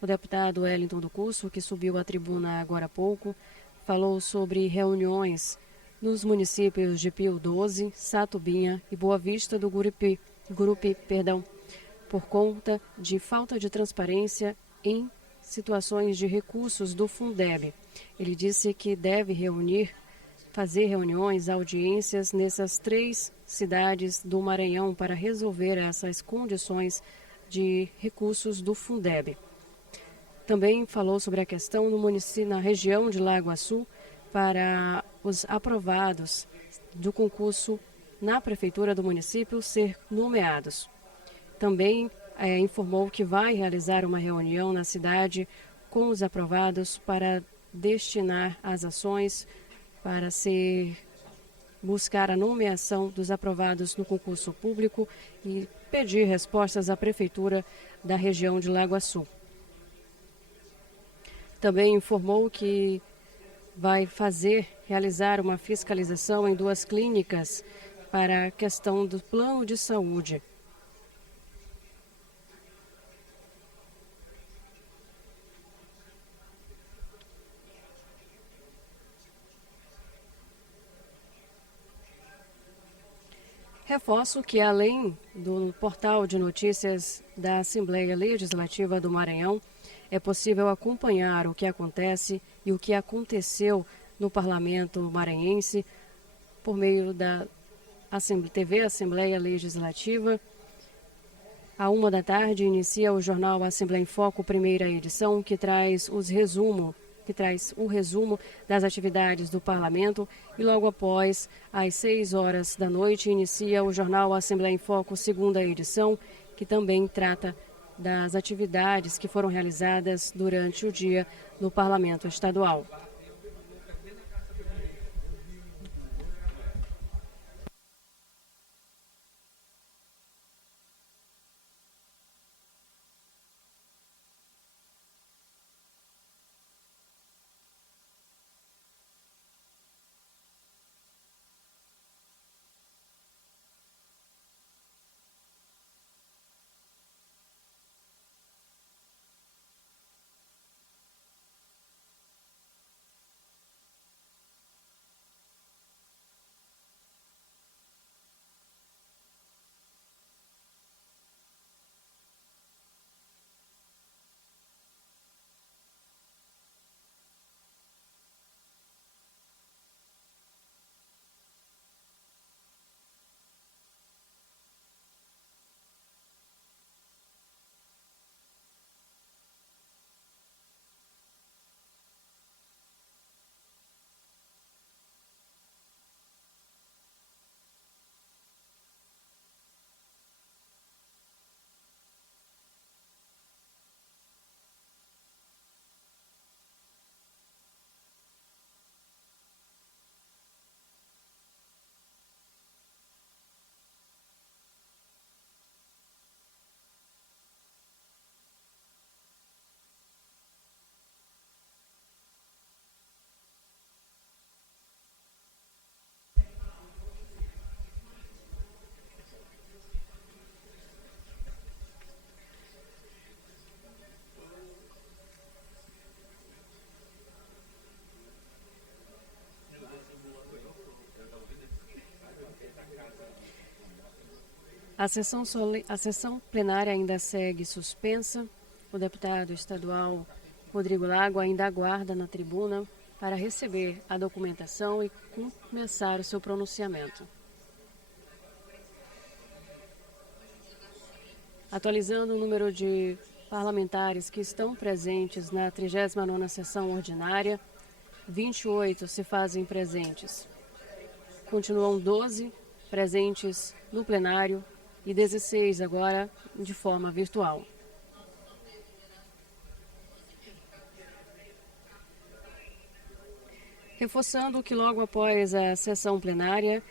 O deputado Wellington do Curso, que subiu à tribuna agora há pouco, falou sobre reuniões nos municípios de Pio 12, Satubinha e Boa Vista do Gurupi, por conta de falta de transparência em situações de recursos do Fundeb. Ele disse que deve fazer reuniões, audiências nessas 3 cidades do Maranhão para resolver essas condições de recursos do Fundeb. Também falou sobre a questão no município, na região de Lagoaçu, para os aprovados do concurso na prefeitura do município ser nomeados. Também informou que vai realizar uma reunião na cidade com os aprovados para destinar as ações para buscar a nomeação dos aprovados no concurso público e pedir respostas à prefeitura da região de Lagoaçu. Também informou que vai realizar uma fiscalização em 2 clínicas para a questão do plano de saúde. Reforço que, além do portal de notícias da Assembleia Legislativa do Maranhão, é possível acompanhar o que acontece e o que aconteceu no Parlamento maranhense por meio da TV Assembleia Legislativa. À 13h inicia o jornal Assembleia em Foco, primeira edição, que traz o resumo das atividades do Parlamento, e logo após, às 18h, inicia o jornal Assembleia em Foco, segunda edição, que também trata das atividades que foram realizadas durante o dia no Parlamento Estadual. A sessão plenária ainda segue suspensa. O deputado estadual Rodrigo Lago ainda aguarda na tribuna para receber a documentação e começar o seu pronunciamento. Atualizando o número de parlamentares que estão presentes na 39ª sessão ordinária, 28 se fazem presentes. Continuam 12 presentes no plenário e 16 agora de forma virtual. Reforçando que logo após a sessão plenária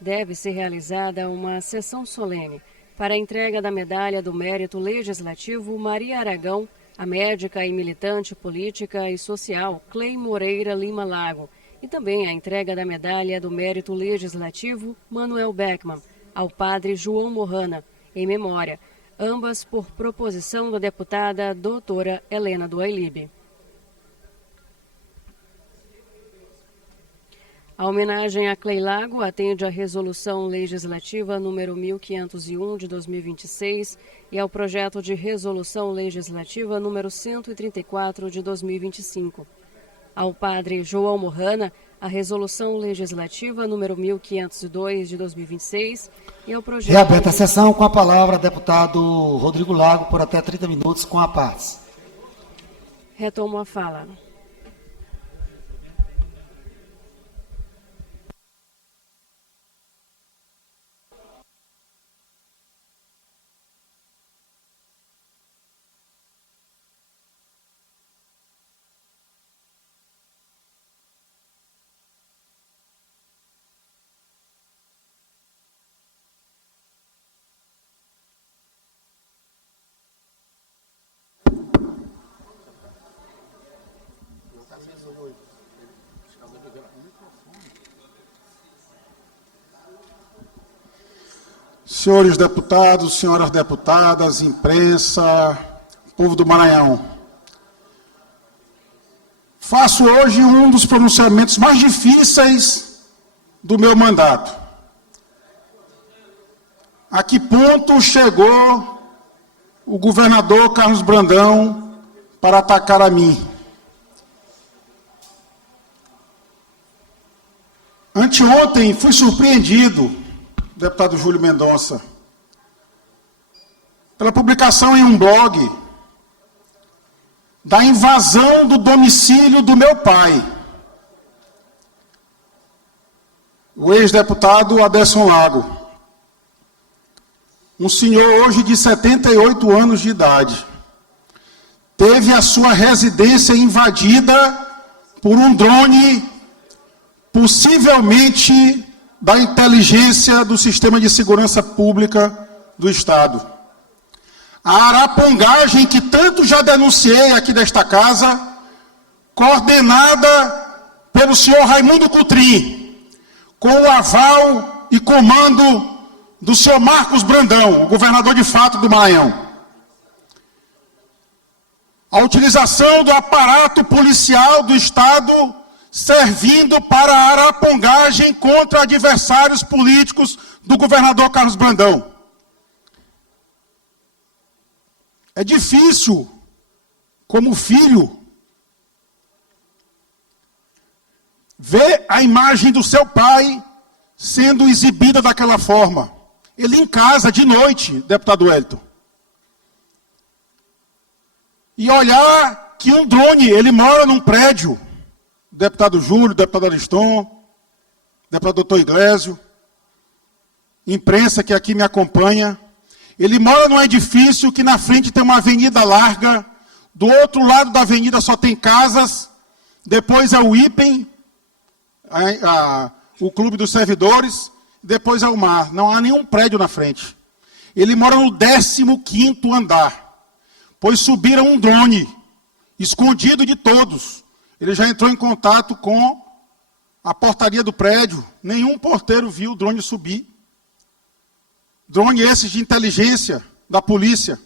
deve ser realizada uma sessão solene para a entrega da medalha do Mérito Legislativo Maria Aragão, a médica e militante política e social Clei Moreira Lima Lago, e também a entrega da medalha do Mérito Legislativo Manuel Beckman ao padre João Morrana, em memória, ambas por proposição da deputada doutora Helena do Ailib. A homenagem a Clay Lago atende à Resolução Legislativa número 1501 de 2026 e ao projeto de Resolução Legislativa número 134 de 2025. Ao padre João Morrana, a Resolução Legislativa número 1502 de 2026 e ao projeto... Reaberta a sessão, com a palavra deputado Rodrigo Lago, por até 30 minutos, com a paz. Retomo a fala. Senhores deputados, senhoras deputadas, imprensa, povo do Maranhão. Faço hoje um dos pronunciamentos mais difíceis do meu mandato. A que ponto chegou o governador Carlos Brandão para atacar a mim? Anteontem fui surpreendido, deputado Júlio Mendonça, pela publicação em um blog da invasão do domicílio do meu pai, o ex-deputado Aderson Lago, um senhor hoje de 78 anos de idade, teve a sua residência invadida por um drone, possivelmente da inteligência do Sistema de Segurança Pública do Estado. A arapongagem que tanto já denunciei aqui desta casa, coordenada pelo senhor Raimundo Cotrim, com o aval e comando do senhor Marcos Brandão, o governador de fato do Maranhão. A utilização do aparato policial do Estado servindo para a arapongagem contra adversários políticos do governador Carlos Brandão. É difícil, como filho, ver a imagem do seu pai sendo exibida daquela forma. Ele em casa, de noite, deputado Wellington. E olhar que um drone, ele mora num prédio, deputado Júlio, deputado Ariston, deputado doutor Iglesio, imprensa que aqui me acompanha. Ele mora num edifício que na frente tem uma avenida larga, do outro lado da avenida só tem casas, depois é o IPEM, o Clube dos Servidores, depois é o mar. Não há nenhum prédio na frente. Ele mora no 15º andar, pois subiram um drone, escondido de todos. Ele já entrou em contato com a portaria do prédio. Nenhum porteiro viu o drone subir. Drone esses de inteligência da polícia,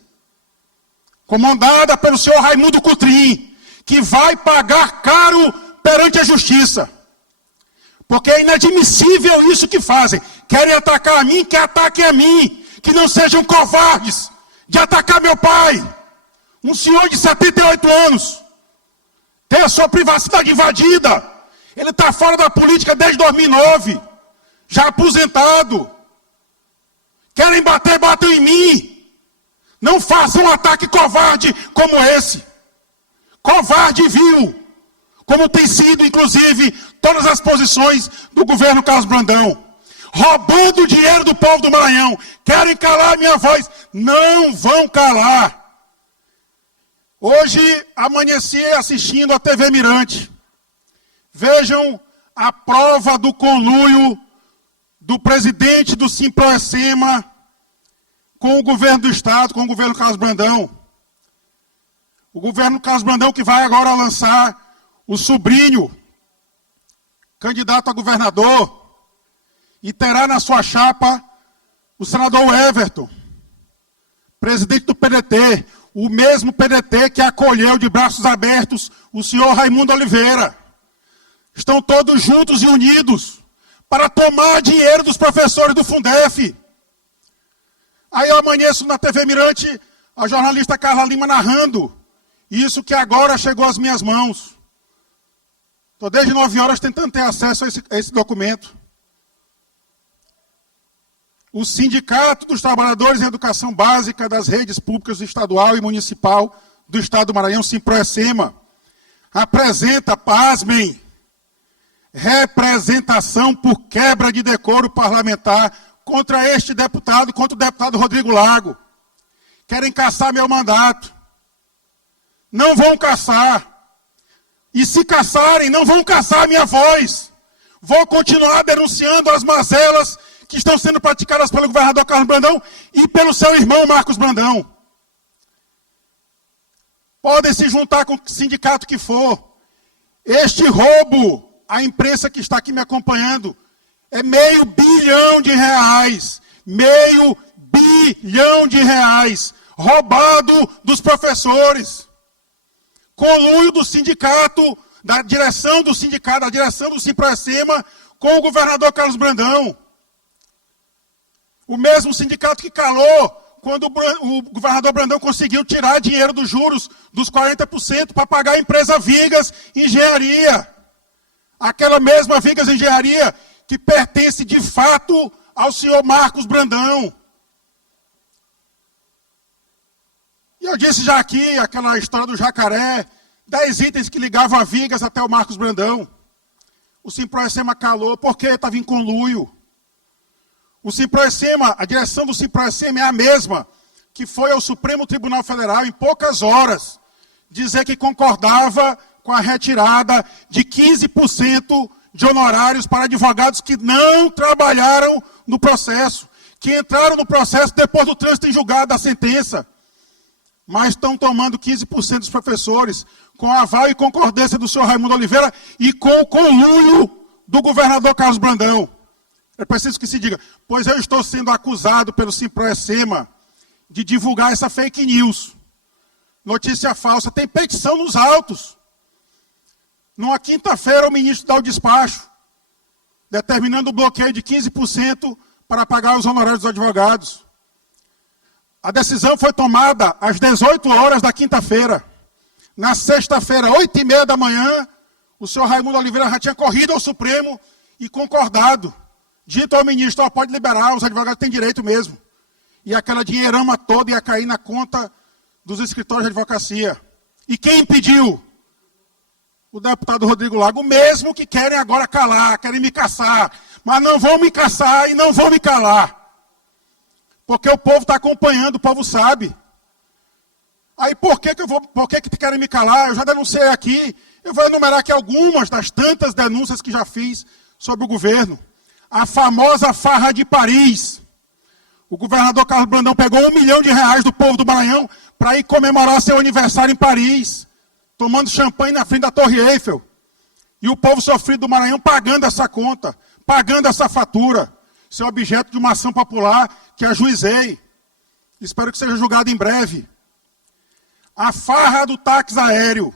comandada pelo senhor Raimundo Cotrim, que vai pagar caro perante a justiça. Porque é inadmissível isso que fazem. Querem atacar a mim, que ataquem a mim. Que não sejam covardes de atacar meu pai. Um senhor de 78 anos. Tem a sua privacidade invadida. Ele está fora da política desde 2009. Já aposentado. Querem bater, batam em mim. Não façam um ataque covarde como esse. Covarde e vil. Como tem sido, inclusive, todas as posições do governo Carlos Brandão. Roubando o dinheiro do povo do Maranhão. Querem calar a minha voz. Não vão calar. Hoje amanheci assistindo a TV Mirante. Vejam a prova do conluio do presidente do Simproecema com o governo do Estado, com o governo Carlos Brandão. O governo Carlos Brandão que vai agora lançar o sobrinho, candidato a governador, e terá na sua chapa o senador Everton, presidente do PDT, o mesmo PDT que acolheu de braços abertos o senhor Raimundo Oliveira. estão todos juntos e unidos para tomar dinheiro dos professores do Fundef. Aí eu amanheço na TV Mirante, a jornalista Carla Lima narrando isso que agora chegou às minhas mãos. Estou desde 9 horas tentando ter acesso a esse documento. O Sindicato dos Trabalhadores em Educação Básica das Redes Públicas Estadual e Municipal do Estado do Maranhão, Simproecema, apresenta, pasmem, representação por quebra de decoro parlamentar contra este deputado, contra o deputado Rodrigo Lago. Querem caçar meu mandato. Não vão caçar. E se caçarem, não vão caçar minha voz. Vou continuar denunciando as mazelas que estão sendo praticadas pelo governador Carlos Brandão e pelo seu irmão Marcos Brandão. Podem se juntar com o sindicato que for. Este roubo, a imprensa que está aqui me acompanhando, é R$500 bilhão. R$500 bilhão roubado dos professores. Conluio do sindicato, da direção do sindicato, da direção do Simproecema com o governador Carlos Brandão. O mesmo sindicato que calou quando o governador Brandão conseguiu tirar dinheiro dos juros dos 40% para pagar a empresa Vigas Engenharia. Aquela mesma Vigas Engenharia que pertence de fato ao senhor Marcos Brandão. E eu disse já aqui, aquela história do jacaré, 10 itens que ligavam a Vigas até o Marcos Brandão. O Simproecema calou porque estava em conluio. O Simproecema, a direção do Simproecema é a mesma que foi ao Supremo Tribunal Federal em poucas horas dizer que concordava com a retirada de 15% de honorários para advogados que não trabalharam no processo, que entraram no processo depois do trânsito em julgado da sentença, mas estão tomando 15% dos professores, com aval e concordância do senhor Raimundo Oliveira e com o conluio do governador Carlos Brandão. É preciso que se diga, pois eu estou sendo acusado pelo Simproecema de divulgar essa fake news. Notícia falsa, tem petição nos autos. Numa quinta-feira, o ministro dá o despacho, determinando o bloqueio de 15% para pagar os honorários dos advogados. A decisão foi tomada às 18 horas da quinta-feira. Na sexta-feira, 8h30 da manhã, o senhor Raimundo Oliveira já tinha corrido ao Supremo e concordado. Dito ao ministro, pode liberar, os advogados têm direito mesmo. E aquela dinheirama toda ia cair na conta dos escritórios de advocacia. E quem impediu? O deputado Rodrigo Lago, mesmo que querem agora calar, querem me caçar. Mas não vão me caçar e não vão me calar. Porque o povo está acompanhando, o povo sabe. Aí por que querem me calar? Eu já denunciei aqui. Eu vou enumerar aqui algumas das tantas denúncias que já fiz sobre o governo. A famosa farra de Paris. O governador Carlos Brandão pegou R$1 milhão do povo do Maranhão para ir comemorar seu aniversário em Paris, tomando champanhe na frente da Torre Eiffel. E o povo sofrido do Maranhão pagando essa conta, pagando essa fatura. Isso é objeto de uma ação popular que ajuizei. Espero que seja julgado em breve. A farra do táxi aéreo.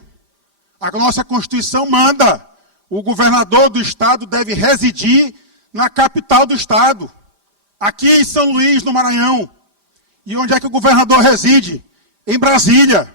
A nossa Constituição manda. O governador do estado deve residir na capital do estado. Aqui em São Luís, no Maranhão. E onde é que o governador reside? Em Brasília.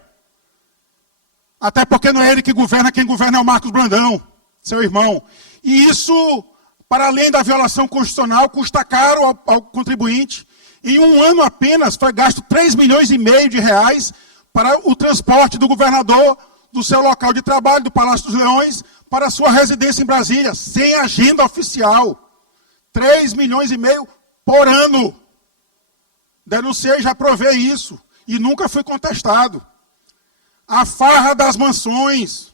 Até porque não é ele que governa, quem governa é o Marcos Brandão, seu irmão. E isso, para além da violação constitucional, custa caro ao contribuinte. Em um ano apenas foi gasto R$3,5 milhões para o transporte do governador do seu local de trabalho, do Palácio dos Leões, para a sua residência em Brasília, sem agenda oficial. R$3,5 milhões por ano. Denunciei, já provei isso. E nunca fui contestado. A farra das mansões.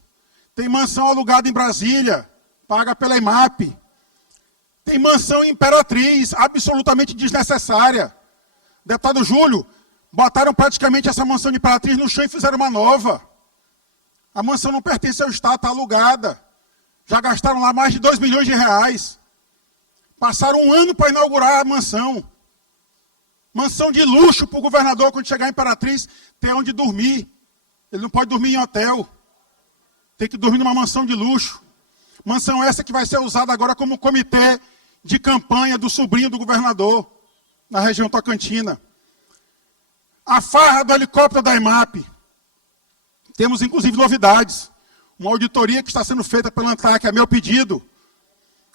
Tem mansão alugada em Brasília, paga pela IMAP. Tem mansão em Imperatriz, absolutamente desnecessária. Deputado Júlio, botaram praticamente essa mansão de Imperatriz no chão e fizeram uma nova. A mansão não pertence ao Estado, está alugada. Já gastaram lá mais de R$2 milhões. Passaram um ano para inaugurar a mansão. Mansão de luxo para o governador, quando chegar em Imperatriz, ter onde dormir. Ele não pode dormir em hotel. Tem que dormir numa mansão de luxo. Mansão essa que vai ser usada agora como comitê de campanha do sobrinho do governador, na região Tocantina. A farra do helicóptero da IMAP. Temos, inclusive, novidades. Uma auditoria que está sendo feita pela ANTAC, a meu pedido,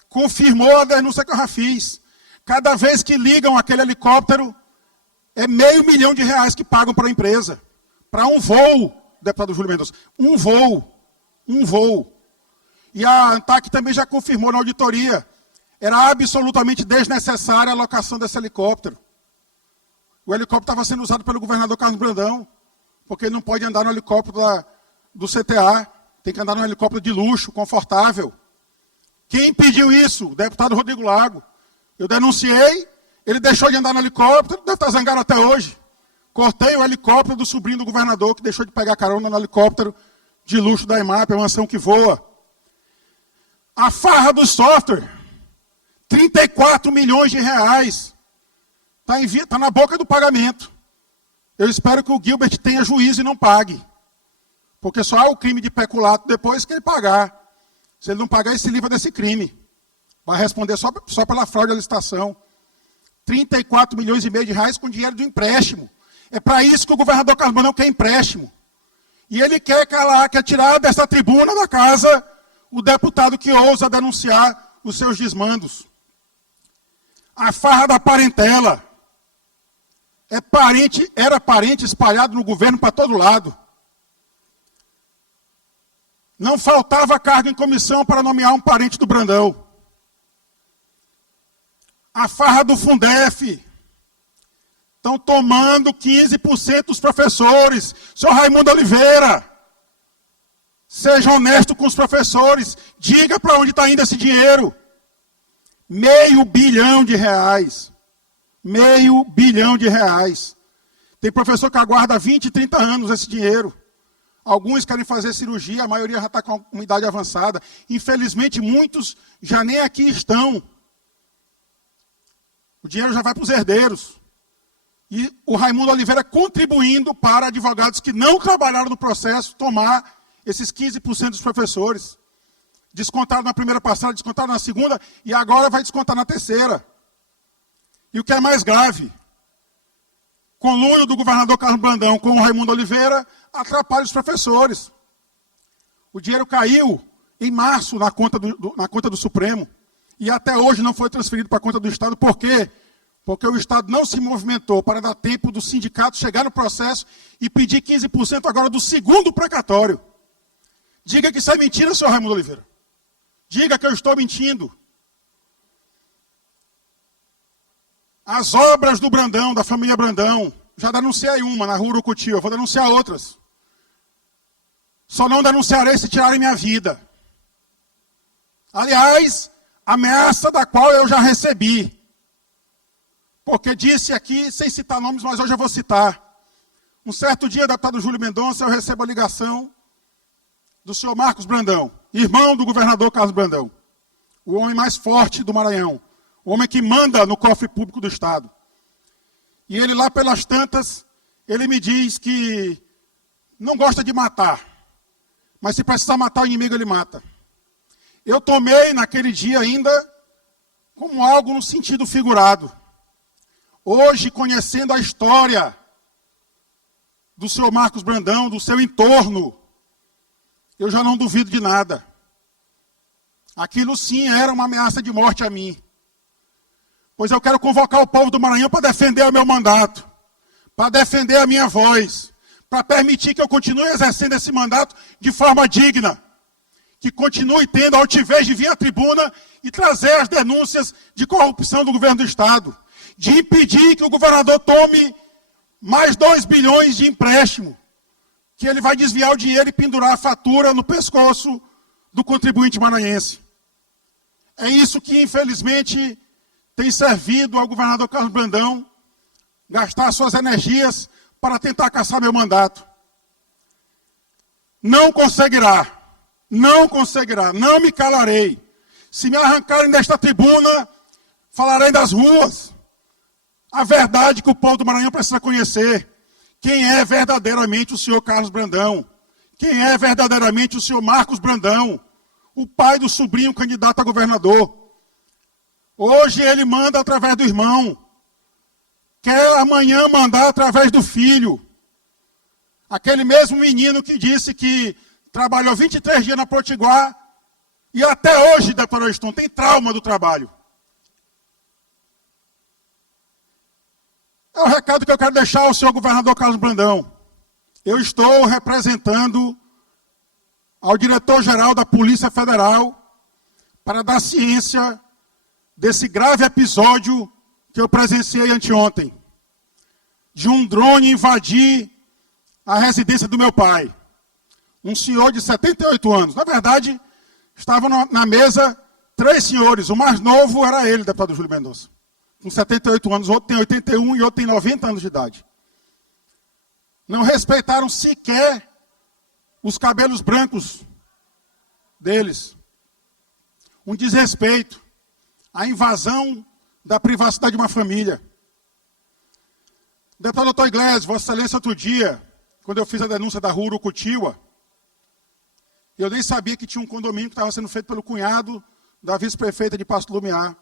confirmou a denúncia que eu já fiz. Cada vez que ligam aquele helicóptero, é R$500 mil que pagam para a empresa. Para um voo, deputado Júlio Mendonça. Um voo. E a ANTAC também já confirmou na auditoria. Era absolutamente desnecessária a alocação desse helicóptero. O helicóptero estava sendo usado pelo governador Carlos Brandão, porque ele não pode andar no helicóptero do CTA, tem que andar no helicóptero de luxo, confortável. Quem impediu isso? O deputado Rodrigo Lago. Eu denunciei, ele deixou de andar no helicóptero, deve estar zangado até hoje. Cortei o helicóptero do sobrinho do governador, que deixou de pegar carona no helicóptero de luxo da IMAP, a mansão que voa. A farra do software, R$34 milhões. Está na boca do pagamento. Eu espero que o Gilbert tenha juízo e não pague. Porque só há o crime de peculato depois que ele pagar. Se ele não pagar, ele se livra desse crime. Vai responder só pela fraude à licitação. R$34,5 milhões com dinheiro do empréstimo. É para isso que o governador Carlos Brandão quer empréstimo. E ele quer calar, quer tirar dessa tribuna da casa o deputado que ousa denunciar os seus desmandos. A farra da parentela. Era parente espalhado no governo para todo lado. Não faltava cargo em comissão para nomear um parente do Brandão. A farra do Fundef. Estão tomando 15% dos professores. Senhor Raimundo Oliveira, seja honesto com os professores. Diga para onde está indo esse dinheiro. R$500 bilhão. R$500 bilhão. Tem professor que aguarda 20, 30 anos esse dinheiro. Alguns querem fazer cirurgia, a maioria já está com uma idade avançada. Infelizmente, muitos já nem aqui estão. O dinheiro já vai para os herdeiros. E o Raimundo Oliveira contribuindo para advogados que não trabalharam no processo tomar esses 15% dos professores. Descontaram na primeira parcela, descontaram na segunda e agora vai descontar na terceira. E o que é mais grave, conluio do governador Carlos Brandão com o Raimundo Oliveira atrapalha os professores. O dinheiro caiu em março na conta do Supremo e até hoje não foi transferido para a conta do Estado. Por quê? Porque o Estado não se movimentou para dar tempo do sindicato chegar no processo e pedir 15% agora do segundo precatório. Diga que isso é mentira, senhor Raimundo Oliveira. Diga que eu estou mentindo. As obras do Brandão, da família Brandão, já denunciei uma na Rua Urucuti, eu vou denunciar outras. Só não denunciarei se tirarem minha vida. Aliás, ameaça da qual eu já recebi. Porque disse aqui, sem citar nomes, mas hoje eu vou citar. Um certo dia, deputado Júlio Mendonça, eu recebo a ligação do senhor Marcos Brandão, irmão do governador Carlos Brandão, o homem mais forte do Maranhão, o homem que manda no cofre público do Estado. E ele lá pelas tantas, ele me diz que não gosta de matar, mas se precisar matar o inimigo, ele mata. Eu tomei naquele dia ainda como algo no sentido figurado. Hoje, conhecendo a história do senhor Marcos Brandão, do seu entorno, eu já não duvido de nada. Aquilo sim era uma ameaça de morte a mim. Pois eu quero convocar o povo do Maranhão para defender o meu mandato, para defender a minha voz, para permitir que eu continue exercendo esse mandato de forma digna, que continue tendo a altivez de vir à tribuna e trazer as denúncias de corrupção do governo do Estado, de impedir que o governador tome mais 2 bilhões de empréstimo, que ele vai desviar o dinheiro e pendurar a fatura no pescoço do contribuinte maranhense. É isso que, infelizmente, tem servido ao governador Carlos Brandão gastar suas energias para tentar caçar meu mandato. Não conseguirá, não me calarei. Se me arrancarem desta tribuna, falarei das ruas. A verdade que o povo do Maranhão precisa conhecer. Quem é verdadeiramente o senhor Carlos Brandão? Quem é verdadeiramente o senhor Marcos Brandão? o pai do sobrinho candidato a governador. Hoje ele manda através do irmão. Quer amanhã mandar através do filho. Aquele mesmo menino que disse que trabalhou 23 dias na Potiguar e até hoje, deputado Ariston, tem trauma do trabalho. É o recado que eu quero deixar ao senhor governador Carlos Brandão. Eu estou representando ao diretor-geral da Polícia Federal para dar ciência desse grave episódio que eu presenciei anteontem, de um drone invadir a residência do meu pai. Um senhor de 78 anos. Na verdade, estavam na mesa 3 senhores. O mais novo era ele, deputado Júlio Mendonça, com 78 anos. O outro tem 81 e o outro tem 90 anos de idade. Não respeitaram sequer os cabelos brancos deles. Um desrespeito. A invasão da privacidade de uma família. Deputado doutor Iglesias, Vossa Excelência, outro dia, quando eu fiz a denúncia da rua Urucutiba, eu nem sabia que tinha um condomínio que estava sendo feito pelo cunhado da vice-prefeita de Pasto Lumiar.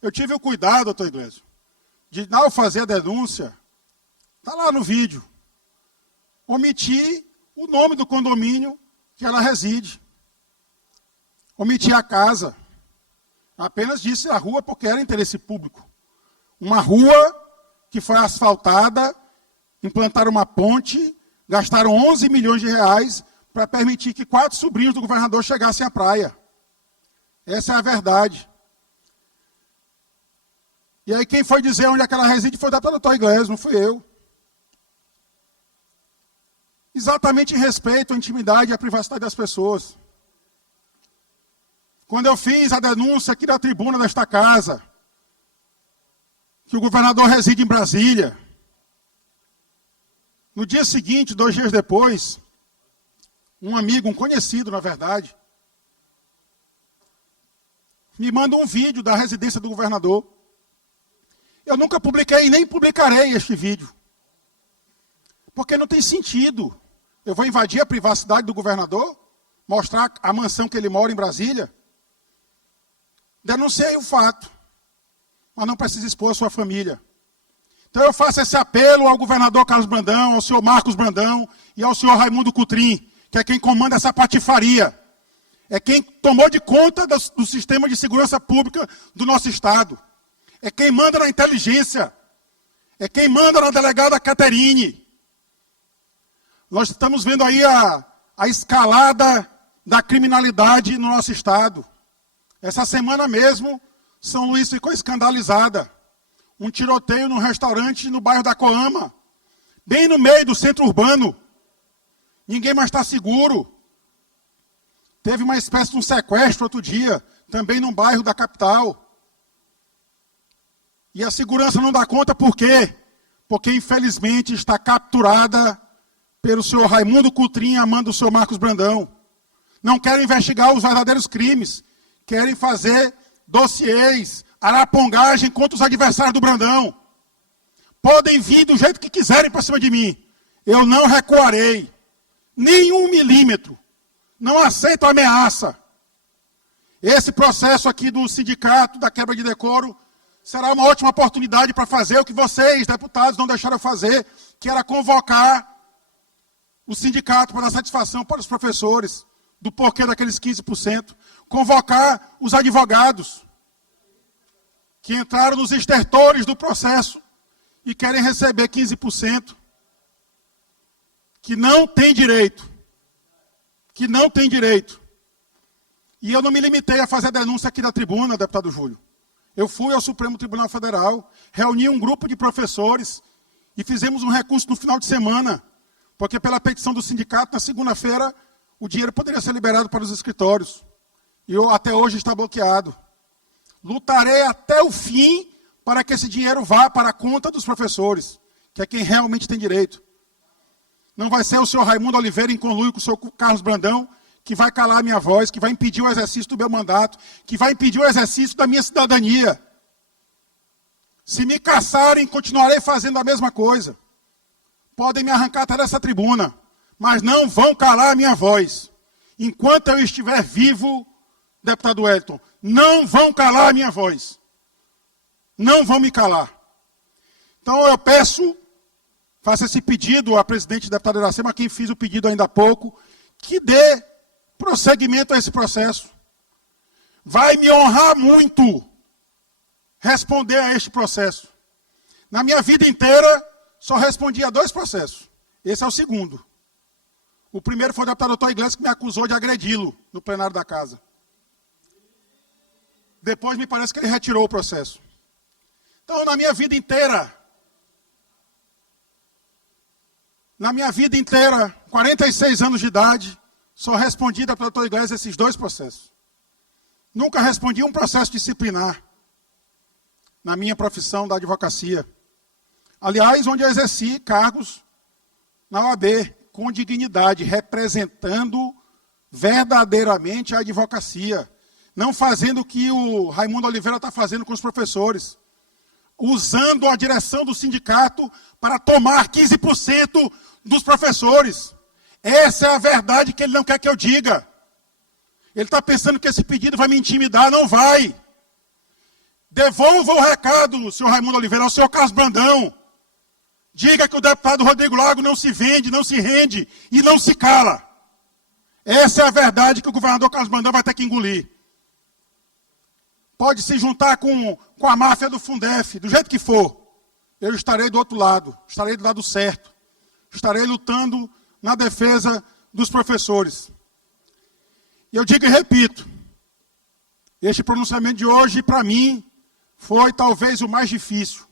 Eu tive o cuidado, doutor Iglesias, de, ao fazer a denúncia, está lá no vídeo, omitir o nome do condomínio que ela reside. Omitir a casa. Apenas disse a rua porque era interesse público. Uma rua que foi asfaltada, implantaram uma ponte, gastaram 11 milhões de reais para permitir que 4 sobrinhos do governador chegassem à praia. Essa é a verdade. E aí quem foi dizer onde é que ela reside foi o doutor Iglesias, não fui eu. Exatamente em respeito à intimidade e à privacidade das pessoas. Quando eu fiz a denúncia aqui da tribuna desta casa, que o governador reside em Brasília, no dia seguinte, 2 dias depois, um amigo, um conhecido, na verdade, me manda um vídeo da residência do governador. Eu nunca publiquei e nem publicarei este vídeo. Porque não tem sentido. Eu vou invadir a privacidade do governador, mostrar a mansão que ele mora em Brasília. Denunciei o fato, mas não precisa expor a sua família. Então eu faço esse apelo ao governador Carlos Brandão, ao senhor Marcos Brandão e ao senhor Raimundo Cotrim, que é quem comanda essa patifaria. É quem tomou de conta do sistema de segurança pública do nosso Estado. É quem manda na inteligência. É quem manda na delegada Caterine. Nós estamos vendo aí a escalada da criminalidade no nosso Estado. Essa semana mesmo, São Luís ficou escandalizada. Um tiroteio num restaurante no bairro da Coama, bem no meio do centro urbano. Ninguém mais está seguro. Teve uma espécie de um sequestro outro dia, também num bairro da capital. E a segurança não dá conta por quê? Porque, infelizmente, está capturada pelo senhor Raimundo Cotrim, a mando do senhor Marcos Brandão. Não querem investigar os verdadeiros crimes. Querem fazer dossiês, arapongagem contra os adversários do Brandão. Podem vir do jeito que quiserem para cima de mim. Eu não recuarei. Nem 1 milímetro. Não aceito ameaça. Esse processo aqui do sindicato, da quebra de decoro, será uma ótima oportunidade para fazer o que vocês, deputados, não deixaram fazer, que era convocar o sindicato para dar satisfação para os professores do porquê daqueles 15%. Convocar os advogados que entraram nos estertores do processo e querem receber 15%, que não tem direito. Que não tem direito. E eu não me limitei a fazer a denúncia aqui da tribuna, deputado Júlio. Eu fui ao Supremo Tribunal Federal, reuni um grupo de professores e fizemos um recurso no final de semana, porque pela petição do sindicato, na segunda-feira, o dinheiro poderia ser liberado para os escritórios. E até hoje está bloqueado. Lutarei até o fim para que esse dinheiro vá para a conta dos professores, que é quem realmente tem direito. Não vai ser o senhor Raimundo Oliveira em conluio com o senhor Carlos Brandão que vai calar a minha voz, que vai impedir o exercício do meu mandato, que vai impedir o exercício da minha cidadania. Se me caçarem, continuarei fazendo a mesma coisa. Podem me arrancar até dessa tribuna, mas não vão calar a minha voz. enquanto eu estiver vivo, deputado Wellington, não vão calar a minha voz. Não vão me calar. Então eu peço, faço esse pedido à presidente deputada Iracema, a quem fiz o pedido ainda há pouco, que dê prosseguimento a esse processo. Vai me honrar muito responder a este processo. Na minha vida inteira, só respondi a 2 processos. Esse é o segundo. O primeiro foi o deputado doutor Iglesias, que me acusou de agredi-lo no plenário da casa. Depois me parece que ele retirou o processo. Então, na minha vida inteira, 46 anos de idade, só respondi da doutor Iglesias esses 2 processos. Nunca respondi um processo disciplinar na minha profissão da advocacia. Aliás, onde eu exerci cargos na OAB, com dignidade, representando verdadeiramente a advocacia. Não fazendo o que o Raimundo Oliveira está fazendo com os professores. Usando a direção do sindicato para tomar 15% dos professores. Essa é a verdade que ele não quer que eu diga. Ele está pensando que esse pedido vai me intimidar. Não vai. Devolva o recado, senhor Raimundo Oliveira, ao senhor Carlos Brandão. Diga que o deputado Rodrigo Lago não se vende, não se rende e não se cala. Essa é a verdade que o governador Carlos Brandão vai ter que engolir. Pode se juntar com a máfia do Fundef, do jeito que for. Eu estarei do outro lado, estarei do lado certo. Estarei lutando na defesa dos professores. E eu digo e repito, este pronunciamento de hoje, para mim, foi talvez o mais difícil.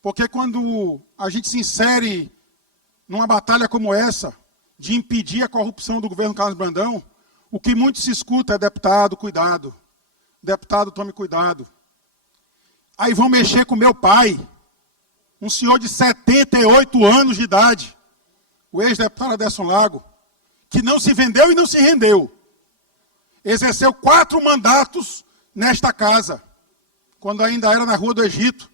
Porque quando a gente se insere numa batalha como essa, de impedir a corrupção do governo Carlos Brandão, o que muito se escuta é: deputado, cuidado. Deputado, tome cuidado. Aí vão mexer com meu pai, um senhor de 78 anos de idade, o ex-deputado Aderson Lago, que não se vendeu e não se rendeu. Exerceu 4 mandatos nesta casa, quando ainda era na Rua do Egito.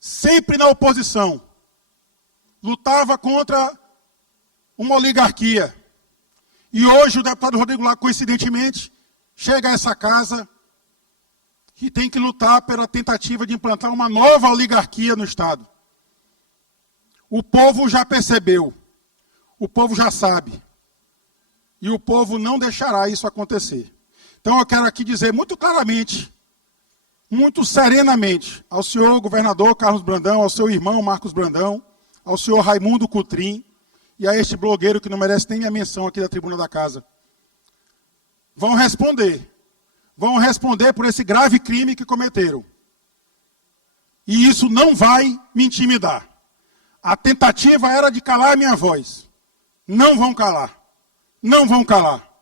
Sempre na oposição. Lutava contra uma oligarquia. E hoje o deputado Rodrigo Lago, coincidentemente, chega a essa casa e tem que lutar pela tentativa de implantar uma nova oligarquia no Estado. O povo já percebeu. O povo já sabe. E o povo não deixará isso acontecer. Então eu quero aqui dizer muito claramente, muito serenamente, ao senhor governador Carlos Brandão, ao seu irmão Marcos Brandão, ao senhor Raimundo Cutrim e a este blogueiro que não merece nem minha menção aqui da tribuna da casa. Vão responder. Vão responder por esse grave crime que cometeram. E isso não vai me intimidar. A tentativa era de calar a minha voz. Não vão calar. Não vão calar.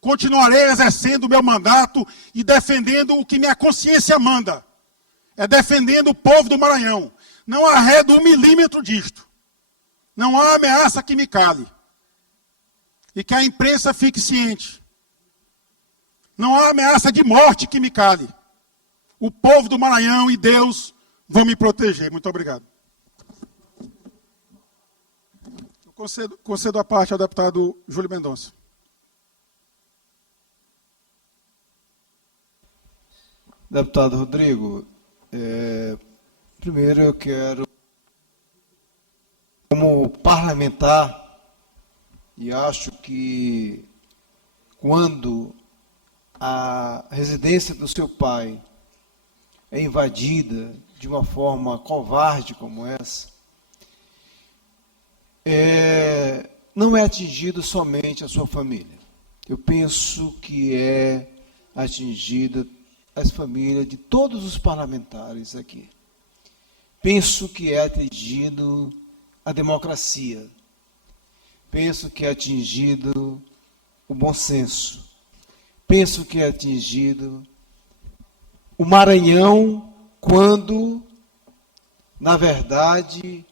Continuarei exercendo o meu mandato e defendendo o que minha consciência manda. É defendendo o povo do Maranhão. Não arredo 1 milímetro disto. Não há ameaça que me cale. E que a imprensa fique ciente. Não há ameaça de morte que me cale. O povo do Maranhão e Deus vão me proteger. Muito obrigado. Eu concedo a parte ao deputado Júlio Mendonça. Deputado Rodrigo, primeiro eu quero, como parlamentar, e acho que quando a residência do seu pai é invadida de uma forma covarde como essa, não é atingido somente a sua família. Eu penso que é atingida as famílias de todos os parlamentares aqui. Penso que é atingido a democracia. Penso que é atingido o bom senso. Penso que é atingido o Maranhão quando, na verdade,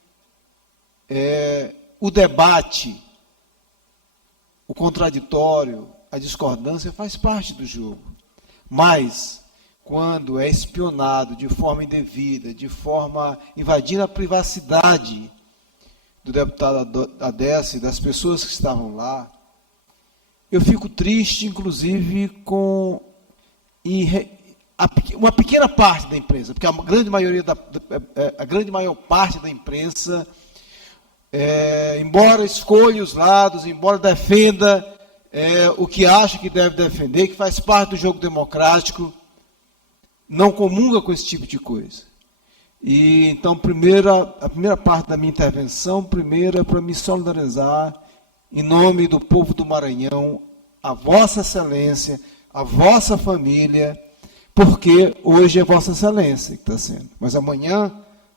o debate, o contraditório, a discordância faz parte do jogo. Mas, quando é espionado de forma indevida, de forma invadindo a privacidade do deputado Aderson e das pessoas que estavam lá, eu fico triste, inclusive, com uma pequena parte da imprensa, porque a grande maior parte da imprensa, embora escolha os lados, embora defenda o que acha que deve defender, que faz parte do jogo democrático, não comunga com esse tipo de coisa. E então, a primeira parte da minha intervenção, para me solidarizar, em nome do povo do Maranhão, a Vossa Excelência, a vossa família, porque hoje é Vossa Excelência que está sendo. Mas amanhã,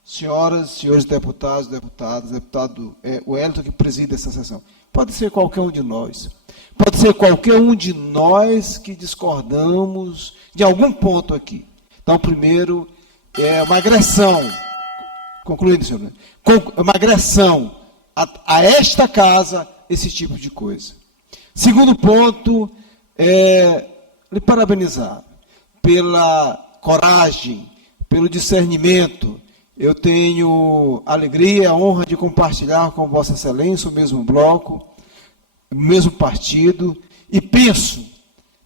senhoras, senhores deputados, deputado Wellington que preside essa sessão, pode ser qualquer um de nós. Pode ser qualquer um de nós que discordamos de algum ponto aqui. Então, primeiro, é uma agressão, concluindo, senhor, uma agressão a esta casa, esse tipo de coisa. Segundo ponto, lhe parabenizar pela coragem, pelo discernimento. Eu tenho a alegria e a honra de compartilhar com Vossa Excelência o mesmo bloco, o mesmo partido, e penso,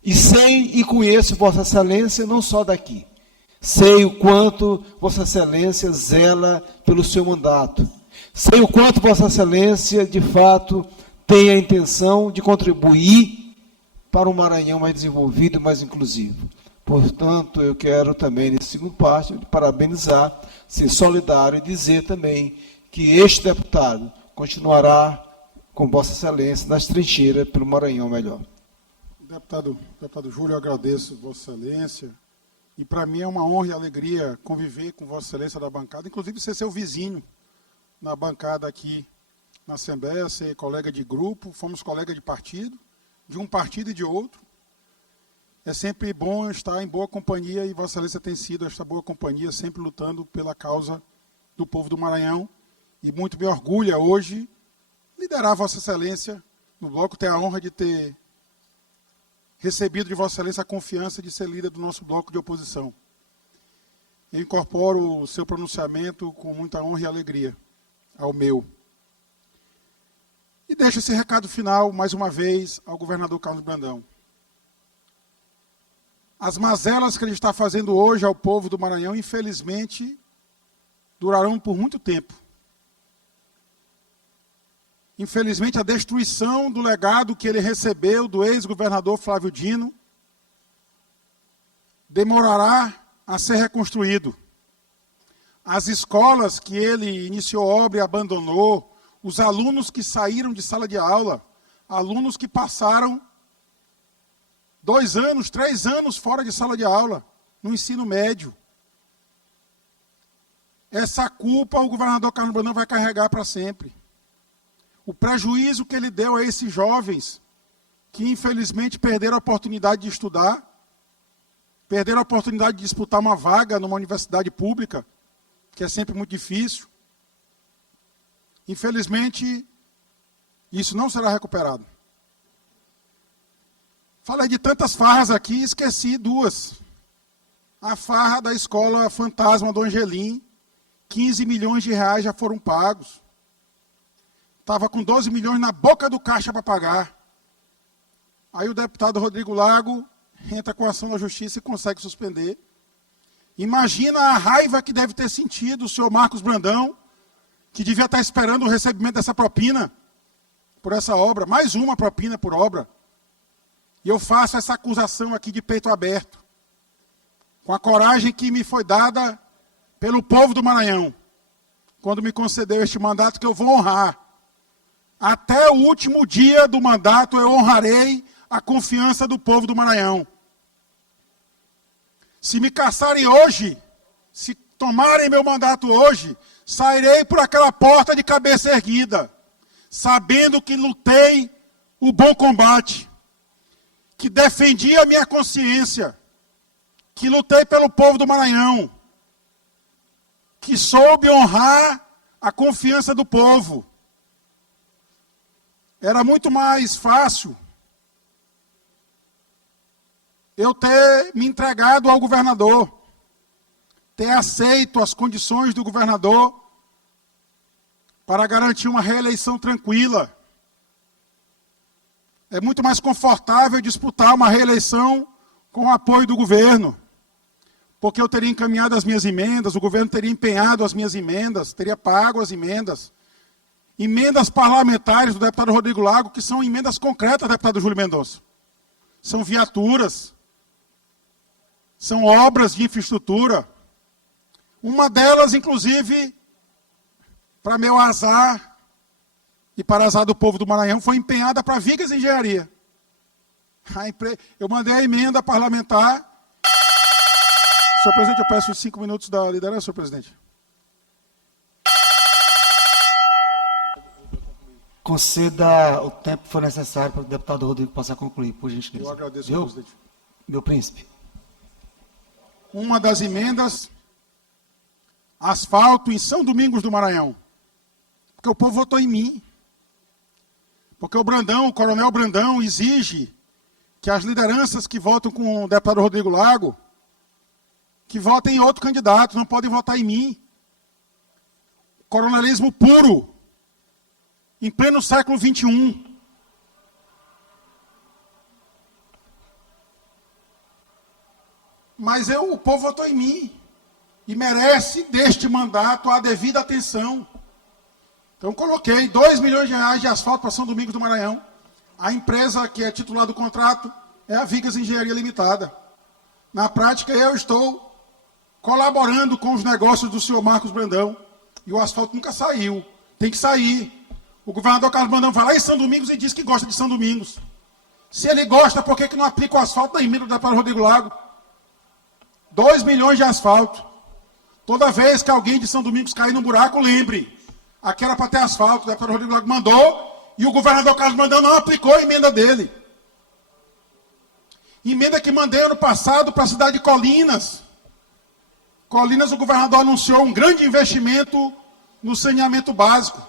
e sei e conheço Vossa Excelência não só daqui. Sei o quanto Vossa Excelência zela pelo seu mandato. Sei o quanto Vossa Excelência, de fato, tem a intenção de contribuir para um Maranhão mais desenvolvido e mais inclusivo. Portanto, eu quero também, nesse segundo parte, parabenizar, ser solidário e dizer também que este deputado continuará com Vossa Excelência nas trincheiras pelo Maranhão melhor. Deputado Júlio, eu agradeço Vossa Excelência. E para mim é uma honra e alegria conviver com Vossa Excelência da bancada, inclusive ser seu vizinho na bancada aqui na Assembleia, ser colega de grupo, fomos colega de partido, de um partido e de outro. É sempre bom estar em boa companhia e Vossa Excelência tem sido esta boa companhia, sempre lutando pela causa do povo do Maranhão. E muito me orgulha hoje liderar Vossa Excelência no bloco, ter a honra de ter recebido de Vossa Excelência a confiança de ser líder do nosso bloco de oposição. Eu incorporo o seu pronunciamento com muita honra e alegria ao meu. E deixo esse recado final, mais uma vez, ao governador Carlos Brandão. As mazelas que ele está fazendo hoje ao povo do Maranhão, infelizmente, durarão por muito tempo. Infelizmente, a destruição do legado que ele recebeu do ex-governador Flávio Dino demorará a ser reconstruído. As escolas que ele iniciou obra e abandonou, os alunos que saíram de sala de aula, alunos que passaram 2 anos, 3 anos fora de sala de aula, no ensino médio. Essa culpa o governador Carlos Brandão vai carregar para sempre. O prejuízo que ele deu a esses jovens que, infelizmente, perderam a oportunidade de estudar, perderam a oportunidade de disputar uma vaga numa universidade pública, que é sempre muito difícil. Infelizmente, isso não será recuperado. Falei de tantas farras aqui, esqueci 2. A farra da escola fantasma do Angelim, 15 milhões de reais já foram pagos. Estava com 12 milhões na boca do caixa para pagar. Aí o deputado Rodrigo Lago entra com a ação na justiça e consegue suspender. Imagina a raiva que deve ter sentido o senhor Marcos Brandão, que devia estar esperando o recebimento dessa propina por essa obra, mais uma propina por obra. E eu faço essa acusação aqui de peito aberto, com a coragem que me foi dada pelo povo do Maranhão, quando me concedeu este mandato, que eu vou honrar. Até o último dia do mandato eu honrarei a confiança do povo do Maranhão. Se me caçarem hoje, se tomarem meu mandato hoje, sairei por aquela porta de cabeça erguida, sabendo que lutei o bom combate, que defendi a minha consciência, que lutei pelo povo do Maranhão, que soube honrar a confiança do povo. Era muito mais fácil eu ter me entregado ao governador, ter aceito as condições do governador para garantir uma reeleição tranquila. é muito mais confortável disputar uma reeleição com o apoio do governo, porque eu teria encaminhado as minhas emendas, o governo teria empenhado as minhas emendas, teria pago as emendas. Emendas parlamentares do deputado Rodrigo Lago, que são emendas concretas do deputado Júlio Mendonça. São viaturas, são obras de infraestrutura. Uma delas, inclusive, para meu azar e para azar do povo do Maranhão, foi empenhada para Vigas Engenharia. Eu mandei a emenda parlamentar. Senhor presidente, eu peço os 5 minutos da liderança, senhor presidente. Conceda o tempo que for necessário para que o deputado Rodrigo possa concluir, por gentileza. Eu agradeço, senhor presidente. Meu príncipe. Uma das emendas, asfalto em São Domingos do Maranhão. Porque o povo votou em mim. Porque o Brandão, o coronel Brandão, exige que as lideranças que votam com o deputado Rodrigo Lago, que votem em outro candidato, não podem votar em mim. Coronelismo puro, em pleno século XXI. Mas o povo votou em mim e merece deste mandato a devida atenção. Então coloquei 2 milhões de reais de asfalto para São Domingos do Maranhão. A empresa que é titular do contrato é a Vigas Engenharia Limitada. Na prática, eu estou colaborando com os negócios do senhor Marcos Brandão. E o asfalto nunca saiu. Tem que sair. O governador Carlos Brandão vai lá em São Domingos e diz que gosta de São Domingos. Se ele gosta, por que não aplica o asfalto da emenda do deputado Rodrigo Lago? 2 milhões de asfalto. Toda vez que alguém de São Domingos cair num buraco, lembre. Aqui era para ter asfalto, o deputado Rodrigo Lago mandou, e o governador Carlos Brandão não aplicou a emenda dele. Emenda que mandei ano passado para a cidade de Colinas. Colinas, o governador anunciou um grande investimento no saneamento básico.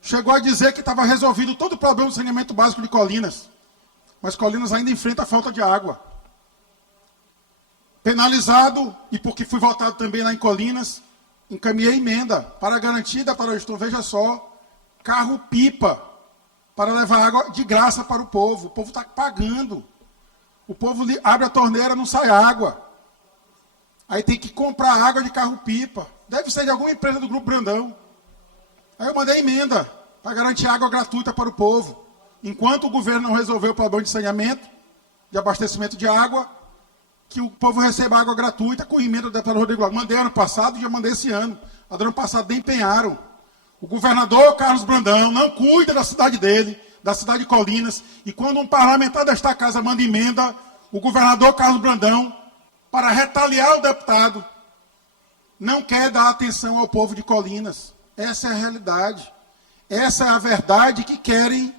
Chegou a dizer que estava resolvido todo o problema do saneamento básico de Colinas. Mas Colinas ainda enfrenta a falta de água. Penalizado, e porque fui votado também lá em Colinas, encaminhei emenda para garantir da Parajustum, veja só, carro-pipa para levar água de graça para o povo. O povo está pagando. O povo abre a torneira, não sai água. Aí tem que comprar água de carro-pipa. Deve ser de alguma empresa do Grupo Brandão. Aí eu mandei emenda para garantir água gratuita para o povo. Enquanto o governo não resolveu o problema de saneamento, de abastecimento de água, que o povo receba água gratuita com emenda do deputado Rodrigo Lago. Mandei ano passado e já mandei esse ano. A do ano passado nem empenharam. O governador Carlos Brandão não cuida da cidade dele, da cidade de Colinas, e quando um parlamentar desta casa manda emenda, o governador Carlos Brandão, para retaliar o deputado, não quer dar atenção ao povo de Colinas. Essa é a realidade. Essa é a verdade que querem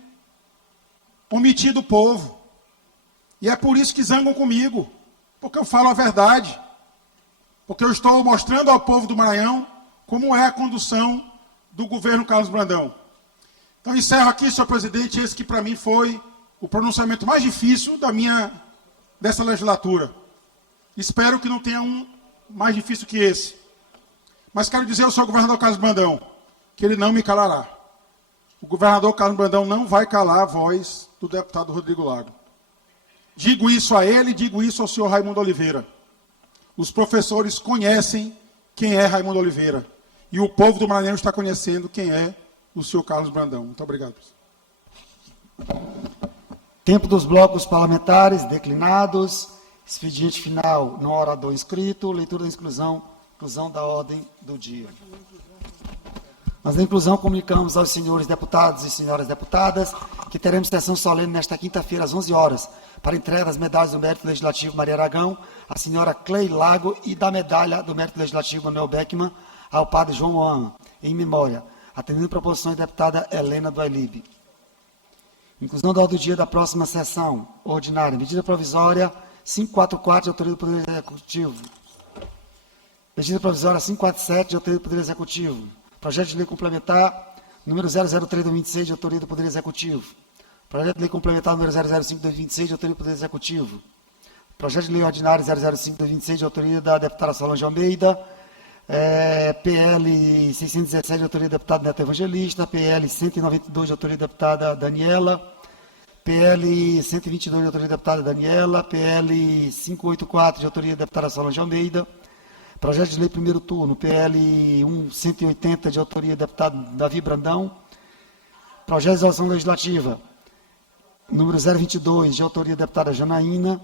omitir do povo. E é por isso que zangam comigo. Porque eu falo a verdade. Porque eu estou mostrando ao povo do Maranhão como é a condução do governo Carlos Brandão. Então, encerro aqui, senhor presidente, esse que para mim foi o pronunciamento mais difícil dessa legislatura. Espero que não tenha um mais difícil que esse. Mas quero dizer ao senhor governador Carlos Brandão que ele não me calará. O governador Carlos Brandão não vai calar a voz do deputado Rodrigo Lago. Digo isso a ele, digo isso ao senhor Raimundo Oliveira. Os professores conhecem quem é Raimundo Oliveira. E o povo do Maranhão está conhecendo quem é o senhor Carlos Brandão. Muito obrigado. Tempo dos blocos parlamentares declinados. Expediente final no orador inscrito. Leitura da inclusão da ordem do dia. Nós, da inclusão, comunicamos aos senhores deputados e senhoras deputadas que teremos sessão solene nesta quinta-feira, às 11 horas, para entrega das medalhas do Mérito Legislativo Maria Aragão, à senhora Clei Lago, e da medalha do Mérito Legislativo Manuel Beckman, ao padre João Moan, em memória, atendendo proposições da deputada Helena do Ailib. Inclusão da ordem do dia da próxima sessão ordinária. Medida provisória 544, de autoria do Poder Executivo. Medida provisória 547, de autoria do Poder Executivo. Projeto de lei complementar número 003/2026, de autoria do Poder Executivo. Projeto de lei complementar número 005/2026, de autoria do Poder Executivo. Projeto de lei ordinário 005/2026, de autoria da deputada Solange Almeida. PL 617, de autoria do deputado Neto Evangelista. PL 192, de autoria da deputada Daniela. PL 122, de autoria da deputada Daniela. PL 584, de autoria da deputada Solange Almeida. Projeto de lei primeiro turno, PL 180, de autoria do deputado Davi Brandão. Projeto de resolução legislativa, número 022, de autoria da deputada Janaína.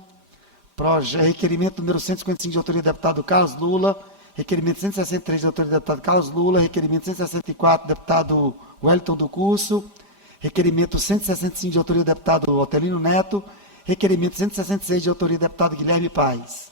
Requerimento número 155, de autoria do deputado Carlos Lula. Requerimento 163, de autoria do deputado Carlos Lula. Requerimento 164, deputado Wellington do Curso. Requerimento 165, de autoria do deputado Otelino Neto. Requerimento 166, de autoria do deputado Guilherme Paes.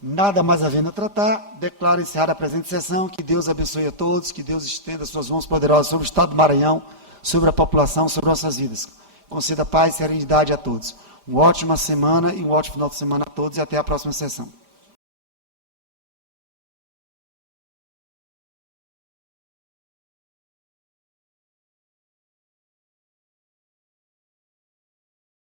Nada mais havendo a tratar, declaro encerrada a presente sessão. Que Deus abençoe a todos, que Deus estenda suas mãos poderosas sobre o Estado do Maranhão, sobre a população, sobre nossas vidas. Conceda paz e serenidade a todos. Uma ótima semana e um ótimo final de semana a todos e até a próxima sessão.